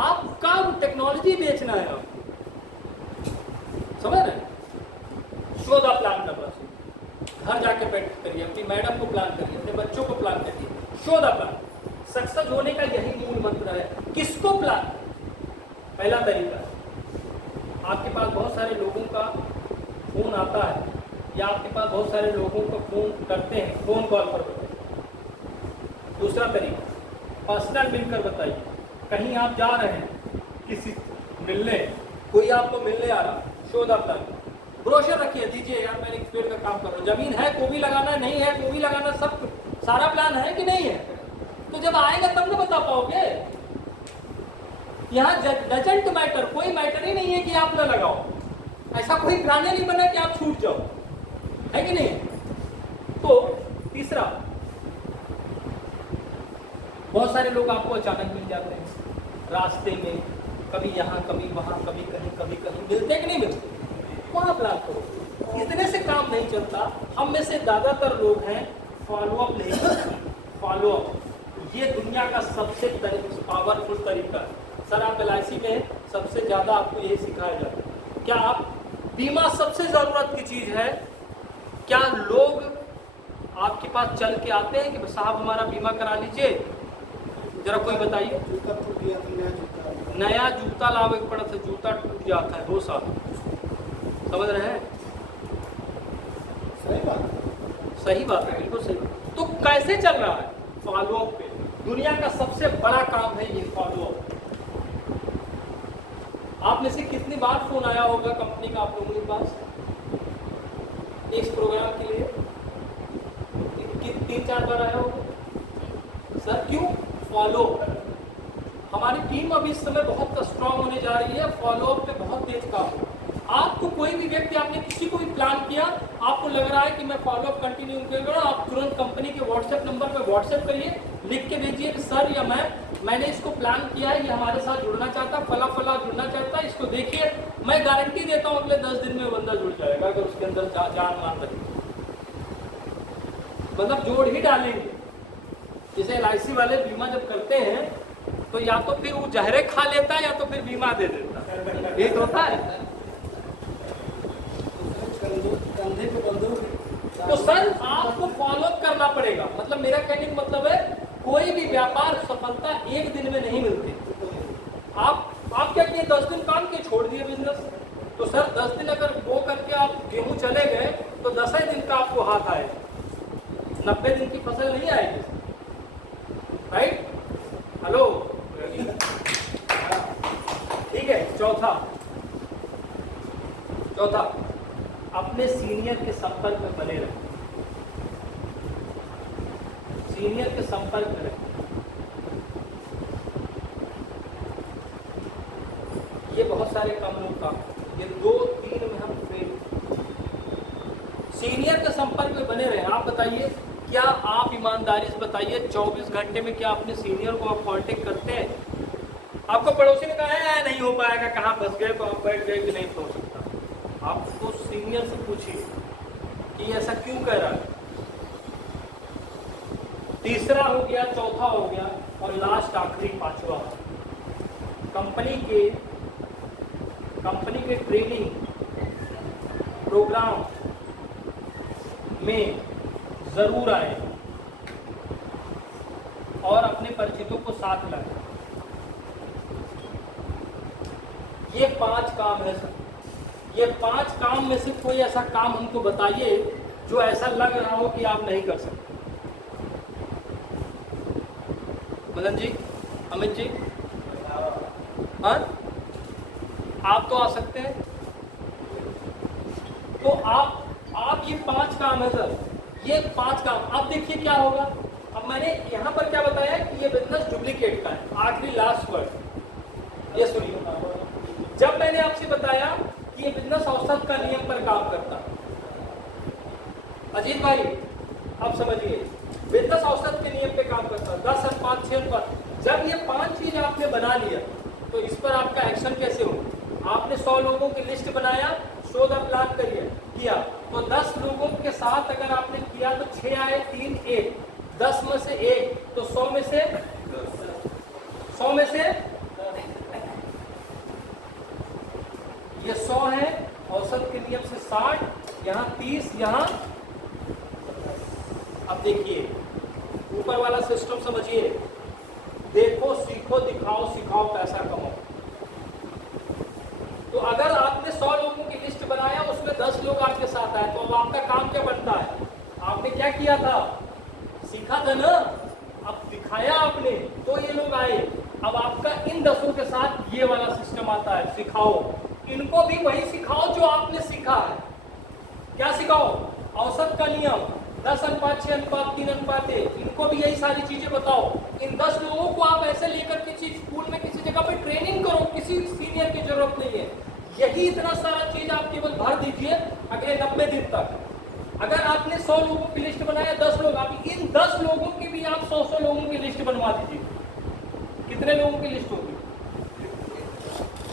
आपका टेक्नोलॉजी बेचना है आपको, समझ रहे? शो द प्लान करना, घर जाके बैठ करिए, अपनी मैडम को प्लान करिए, अपने बच्चों को प्लान करिए। Show the plan. सक्सेस होने का यही मूल मंत्र है। किसको प्लान? पहला तरीका, आपके पास बहुत सारे लोगों का फोन आता है, या आपके पास बहुत सारे लोगों को फोन करते हैं, फोन कॉल पर बताइए। दूसरा तरीका, पर्सनल मिलकर बताइए। कहीं आप जा रहे हैं किसी मिलने, कोई आपको मिलने आ रहा, शो द प्लान। ब्रोशर रखिए, दीजिए यार मैंने पेड़ का काम कर रहा हूँ, जमीन है, गोभी लगाना नहीं है, गोभी लगाना, सब सारा प्लान है कि नहीं है? तो जब आएगा तब ना बता पाओगे। यहाँ डजंट मैटर, कोई मैटर ही नहीं है कि आप ना लगाओ, ऐसा कोई प्लान नहीं बना कि आप छूट जाओ, है कि नहीं? तो तीसरा, बहुत सारे लोग आपको अचानक मिल जाते हैं रास्ते में, कभी यहाँ कभी वहाँ, कभी कहीं मिलते कि नहीं मिलते? वहाँ प्लान करो। इतने से काम नहीं चलता। हम में से ज़्यादातर लोग हैं फॉलोअप नहीं करते। फॉलोअप ये दुनिया का सबसे पावरफुल तरीका है। सर आप LIC में सबसे ज़्यादा आपको यही सिखाया जाता है। क्या आप बीमा सबसे ज़रूरत की चीज़ है? क्या लोग आपके पास चल के आते हैं कि साहब हमारा बीमा करा लीजिए? जरा कोई बताइए। जूता टूट गया तो नया जूता लावे पड़ा था, जूता टूट जाता है 2 साल, समझ रहे हैं? सही बात, सही बात है, बिल्कुल सही बात। तो कैसे चल रहा है? फॉलोअप पे। दुनिया का सबसे बड़ा काम है ये फॉलोअप। आप में से कितनी बार फोन आया होगा कंपनी का आप लोगों के पास इस प्रोग्राम के लिए? 3-4 बार आया होगा। सर क्यों? फॉलो। हमारी टीम अभी इस समय बहुत स्ट्रांग होने जा रही है, फॉलोअप पे बहुत तेज काम हो। आपको कोई भी व्यक्ति, आपने किसी को भी प्लान किया, आपको लग रहा है कि मैं फॉलोअप कंटिन्यू करूँगा, आप तुरंत कंपनी के व्हाट्सएप नंबर पर व्हाट्सएप करिए, लिख के भेजिए कि सर या मैंने इसको प्लान किया है, ये हमारे साथ जुड़ना चाहता, फला फला जुड़ना चाहता है, इसको देखिए, मैं गारंटी देता हूँ अगले 10 दिन में वो बंदा जुड़ जाएगा अगर उसके अंदर जान मान रही, मतलब जोड़ ही डालेंगे। जैसे LIC वाले बीमा जब करते हैं तो या तो फिर वो जहरे खा लेता है या तो फिर बीमा दे देता है, ये तो होता है। कंधे पे बंदूक। तो सर आपको फॉलो करना पड़ेगा, मतलब मेरा कहने का मतलब है कोई भी व्यापार सफलता एक दिन में नहीं मिलती। आप क्या किए, 10 दिन काम किए, छोड़ दिए बिजनेस, तो सर 10 दिन अगर वो करके आप गेहूं चले गए तो 10 ही दिन का आपको हाथ आएगा, 90 दिन की फसल नहीं आएगी, राइट? हेलो, ठीक है। चौथा, अपने सीनियर के संपर्क में बने रहें, सीनियर के संपर्क में रहें। ये बहुत सारे काम लोग का, ये 2-3 में हम फेल। सीनियर के संपर्क में बने रहें। आप बताइए, क्या आप ईमानदारी से बताइए 24 घंटे में क्या अपने सीनियर को आप कांटेक्ट करते हैं? आपको पड़ोसी ने कहा है नहीं हो पाएगा, कहाँ फंस गए, तो आप बैठ गए कि नहीं हो सकता, आपको सीनियर से पूछिए कि ऐसा क्यों कह रहा है। तीसरा हो गया, चौथा हो गया, और लास्ट आखिरी 5वां, कंपनी के ट्रेनिंग प्रोग्राम में जरूर आए और अपने परिचितों को साथ लाएं। ये 5 काम है सर। ये 5 काम में से कोई ऐसा काम हमको बताइए जो ऐसा लग रहा हो कि आप नहीं कर सकते। मदन जी, अमित जी, हाँ, आप तो आ सकते हैं। तो आप ये 5 काम है सर, ये 5 काम। अब देखिए क्या होगा। अब मैंने यहाँ पर क्या बताया कि ये बिजनेस डुप्लीकेट का है, आखिरी लास्ट वर्ड ये सुनिए। जब मैंने आपसे बताया कि ये बिजनेस औसत का नियम पर काम करता है, अजीत भाई आप समझिए, बिजनेस औसत के नियम पे काम करता है, 10 अनुपात 6 अनुपात। जब ये 5 चीज आपने बना लिया तो इस पर आपका एक्शन कैसे हो। आपने 100 लोगों की लिस्ट बनाया, शो द प्लान किया, तो 10 लोगों के साथ अगर आपने किया तो 6 आए, 3 1, 10 में से 1, तो 100 में से ये 100 है, औसत के नियम से 60, यहाँ 30, यहाँ। अब देखिए ऊपर वाला सिस्टम समझिए, देखो सीखो दिखाओ सिखाओ पैसा कमाओ। तो अगर आपने 100 लोगों की लिस्ट बनाया, उसमें 10 लोग आपके साथ आए, तो अब आपका काम क्या बनता है? आपने क्या किया था, सीखा था ना, अब दिखाया आपने तो ये लोग आए। अब आपका इन 10 के साथ ये वाला सिस्टम आता है, सिखाओ। इनको भी वही सिखाओ जो आपने सीखा है। क्या सिखाओ? औसत का नियम, 10 अनुपात 6 अनुपात 3 अनुपात 1, इनको भी यही सारी चीजें बताओ। इन 10 लोगों को आप ऐसे लेकर किसी स्कूल में किसी जगह पे ट्रेनिंग करो, किसी सीनियर की जरूरत नहीं है। यही इतना सारा चीज आप केवल भर दीजिए अगले 90 दिन तक। अगर आपने 100 लोगों की लिस्ट बनाया, 10 लोग, आप इन 10 लोगों की भी आप 100 लोगों की लिस्ट बनवा दीजिए। कितने लोगों की लिस्ट होगी?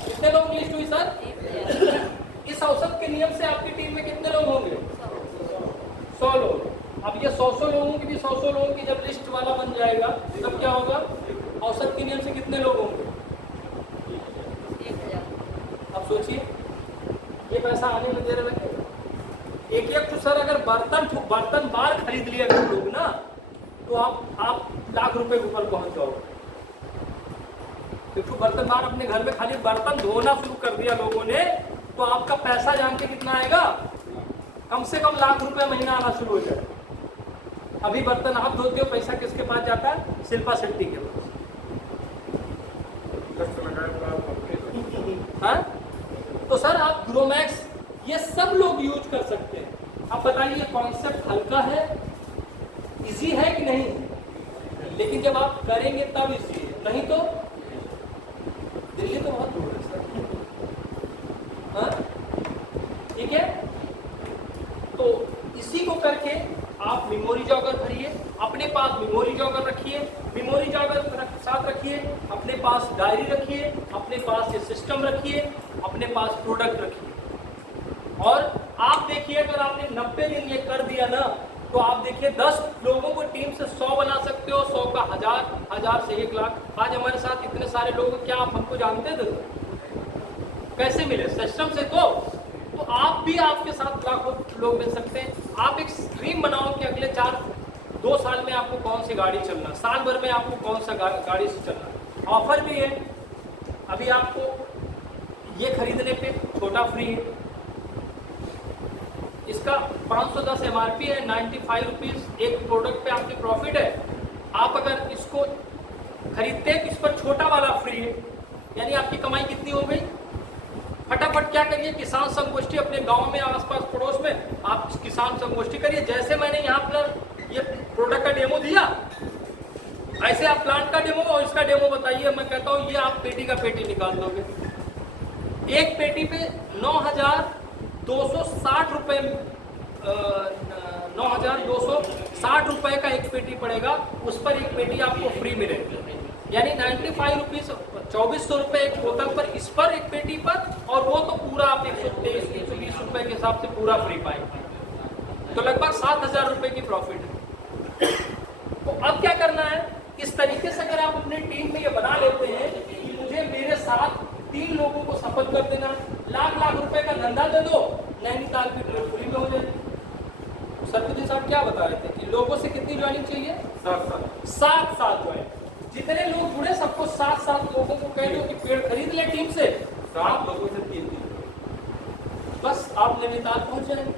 कितने लोगों की लिस्ट हुई सर? इस औसत के नियम से आपकी टीम में कितने लोग होंगे? 100 लोग। अब ये 100 लोगों की भी 100 लोगों की जब लिस्ट वाला बन जाएगा तब क्या होगा? औसत के नियम से कितने लोग होंगे? 1000। अब सोचिए ये पैसा आने में देर लगेगा। एक तो सर अगर बर्तन बार खरीद लिया अगर लोग ना, तो आप लाख रुपए के ऊपर पहुंच जाओगे। एक बर्तन बार अपने घर में खाली बर्तन धोना शुरू कर दिया लोगों ने, तो आपका पैसा जान के कितना आएगा? कम से कम लाख रुपए महीना आना शुरू हो जाए। अभी बर्तन आप धोते हो, पैसा किसके पास जाता है? शिल्पा शेट्टी के पास। हाँ? तो सर आप ग्रोमैक्स ये सब लोग यूज कर सकते हैं। आप बताइए कॉन्सेप्ट हल्का है, इजी है कि नहीं? लेकिन जब आप करेंगे तब इजी है, नहीं तो दिल्ली तो बहुत दूर है सर। हाँ? को करके आप मेमोरी जॉगर भरिए, अपने पास मेमोरी जॉगर रखिए, मेमोरी जॉगर साथ रखिए, अपने पास डायरी रखिए, अपने पास ये सिस्टम रखिए, अपने पास प्रोडक्ट रखिए। और आप देखिए अगर आपने 90 दिन ये कर दिया ना, तो आप देखिए 10 लोगों को टीम से 100 बना सकते हो, 100 का 1000, 1000 से 1 लाख। आज हमारे साथ इतने सारे लोग, क्या आप हमको जानते थे? कैसे मिले? सिस्टम से। तो आप भी, आपके साथ लाखों लोग मिल सकते हैं। आप एक स्ट्रीम बनाओ कि अगले 2 साल में आपको कौन सी गाड़ी चलना, साल भर में आपको कौन सा गाड़ी से चलना। ऑफर भी है, अभी आपको ये खरीदने पे छोटा फ्री है। इसका 510 MRP है, 95 रुपीज़ एक प्रोडक्ट पे आपकी प्रॉफिट है। आप अगर इसको खरीदते हैं, इस पर छोटा वाला फ्री है, यानी आपकी कमाई कितनी हो गई? फटाफट क्या करिए, किसान संगोष्ठी अपने गांव में, आसपास पड़ोस में आप किसान संगोष्ठी करिए। जैसे मैंने यहाँ पर ये प्रोडक्ट का डेमो दिया, ऐसे आप प्लांट का डेमो और इसका डेमो बताइए। मैं कहता हूँ ये आप पेटी का पेटी निकाल दोगे। एक पेटी पे 9,260 रुपये, 9,260 रुपये का एक पेटी पड़ेगा। उस पर एक पेटी आपको फ्री मिलेगी, यानी 95 रुपीज़, 2400 रुपये एक बोतल पर, इस पर एक पेटी पर। और वो तो पूरा आप 123-120 रुपये के हिसाब से पूरा फ्री पाएंगे। तो लगभग 7,000 रुपये की प्रॉफिट है। तो अब क्या करना है, इस तरीके से अगर आप अपनी टीम में ये बना लेते हैं कि मुझे मेरे साथ 3 लोगों को सफल कर देना, लाख रुपए का धंधा दे दो, नैनीताल की ट्रिप फ्री में हो जाए। सरपंच साहब क्या बता रहे थे कि लोगों से कितनी ज्वाइनिंग चाहिए? 7 ज्वाइन। जितने लोग जुड़े सबको 7 लोगों को कह दो कि पेड़ खरीद ले टीम से, 7 लोगों से 3 बस आप नैनीताल पहुंच जाएंगे।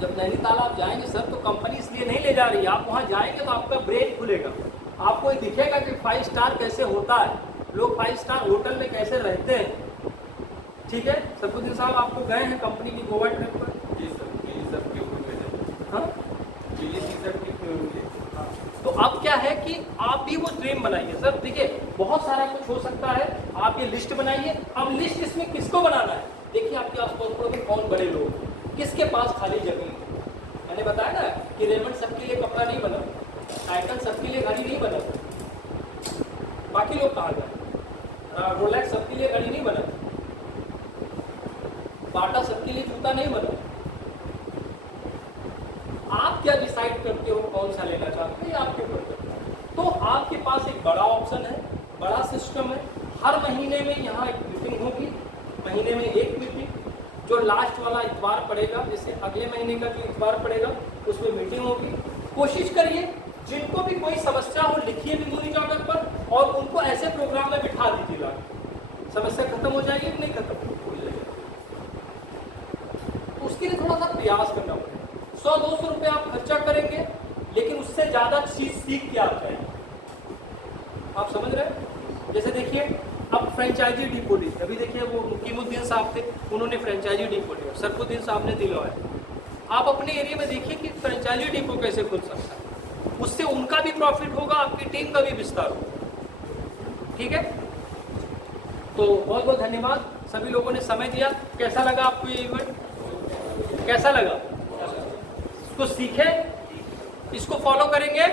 जब नैनीताल आप जाएंगे सर, तो कंपनी इसलिए नहीं ले जा रही है, आप वहां जाएंगे तो आपका ब्रेन खुलेगा, आपको ये दिखेगा कि 5 स्टार कैसे होता है, लोग 5 स्टार होटल में कैसे रहते हैं। ठीक है सरकुद्दीन साहब, आपको गए हैं कंपनी की गोवा ट्रिप पर? जी सर, हाँ तो अब क्या है कि आप भी वो ड्रीम बनाइए। सर देखिए बहुत सारा कुछ हो सकता है, आप ये लिस्ट बनाइए। अब लिस्ट इसमें किसको बनाना है? देखिए आपके आसपास में कौन बड़े लोग, किसके पास खाली जगह है। मैंने बताया ना कि रेमंड सबके लिए कपड़ा नहीं बना, टाइटन सबके लिए घड़ी नहीं बना, बाकी लोग कहाँ गए? रोलेक्स सबके लिए घड़ी नहीं बना, बाटा सबके लिए जूता नहीं बना। आप क्या डिसाइड करते हो कौन सा लेना चाहते हो, ये आपके ऊपर करता है। तो आपके पास एक बड़ा ऑप्शन है, बड़ा सिस्टम है। हर महीने में यहाँ एक मीटिंग होगी, महीने में एक मीटिंग, जो लास्ट वाला इतवार पड़ेगा, जैसे अगले महीने का जो इतवार पड़ेगा उसमें मीटिंग होगी। कोशिश करिए जिनको भी कोई समस्या हो लिखिए मेमोरी जॉगर पर, और उनको ऐसे प्रोग्राम में बिठा दीजिएगा। समस्या खत्म हो जाएगी कि नहीं खत्म हो जाएगी? उसके लिए थोड़ा सा प्रयास करना पड़ेगा। 100-200 रुपये आप खर्चा करेंगे, लेकिन उससे ज़्यादा चीज़ सीख के आप जाएंगे। आप समझ रहे हैं? जैसे देखिए अब फ्रेंचाइजी डिपो ली, अभी देखिए वो मुकीमुद्दीन साहब थे, उन्होंने फ्रेंचाइजी डिपो लिया, सरकुद्दीन साहब ने दिलवाया। आप अपने एरिया में देखिए कि फ्रेंचाइजी डिपो कैसे खुल सकता है, उससे उनका भी प्रॉफिट होगा, आपकी टीम का भी विस्तार होगा। ठीक है, तो बहुत बहुत धन्यवाद सभी लोगों ने समय दिया। कैसा लगा आपको ये इवेंट? कैसा लगा? इसको सीखें, इसको फॉलो करेंगे।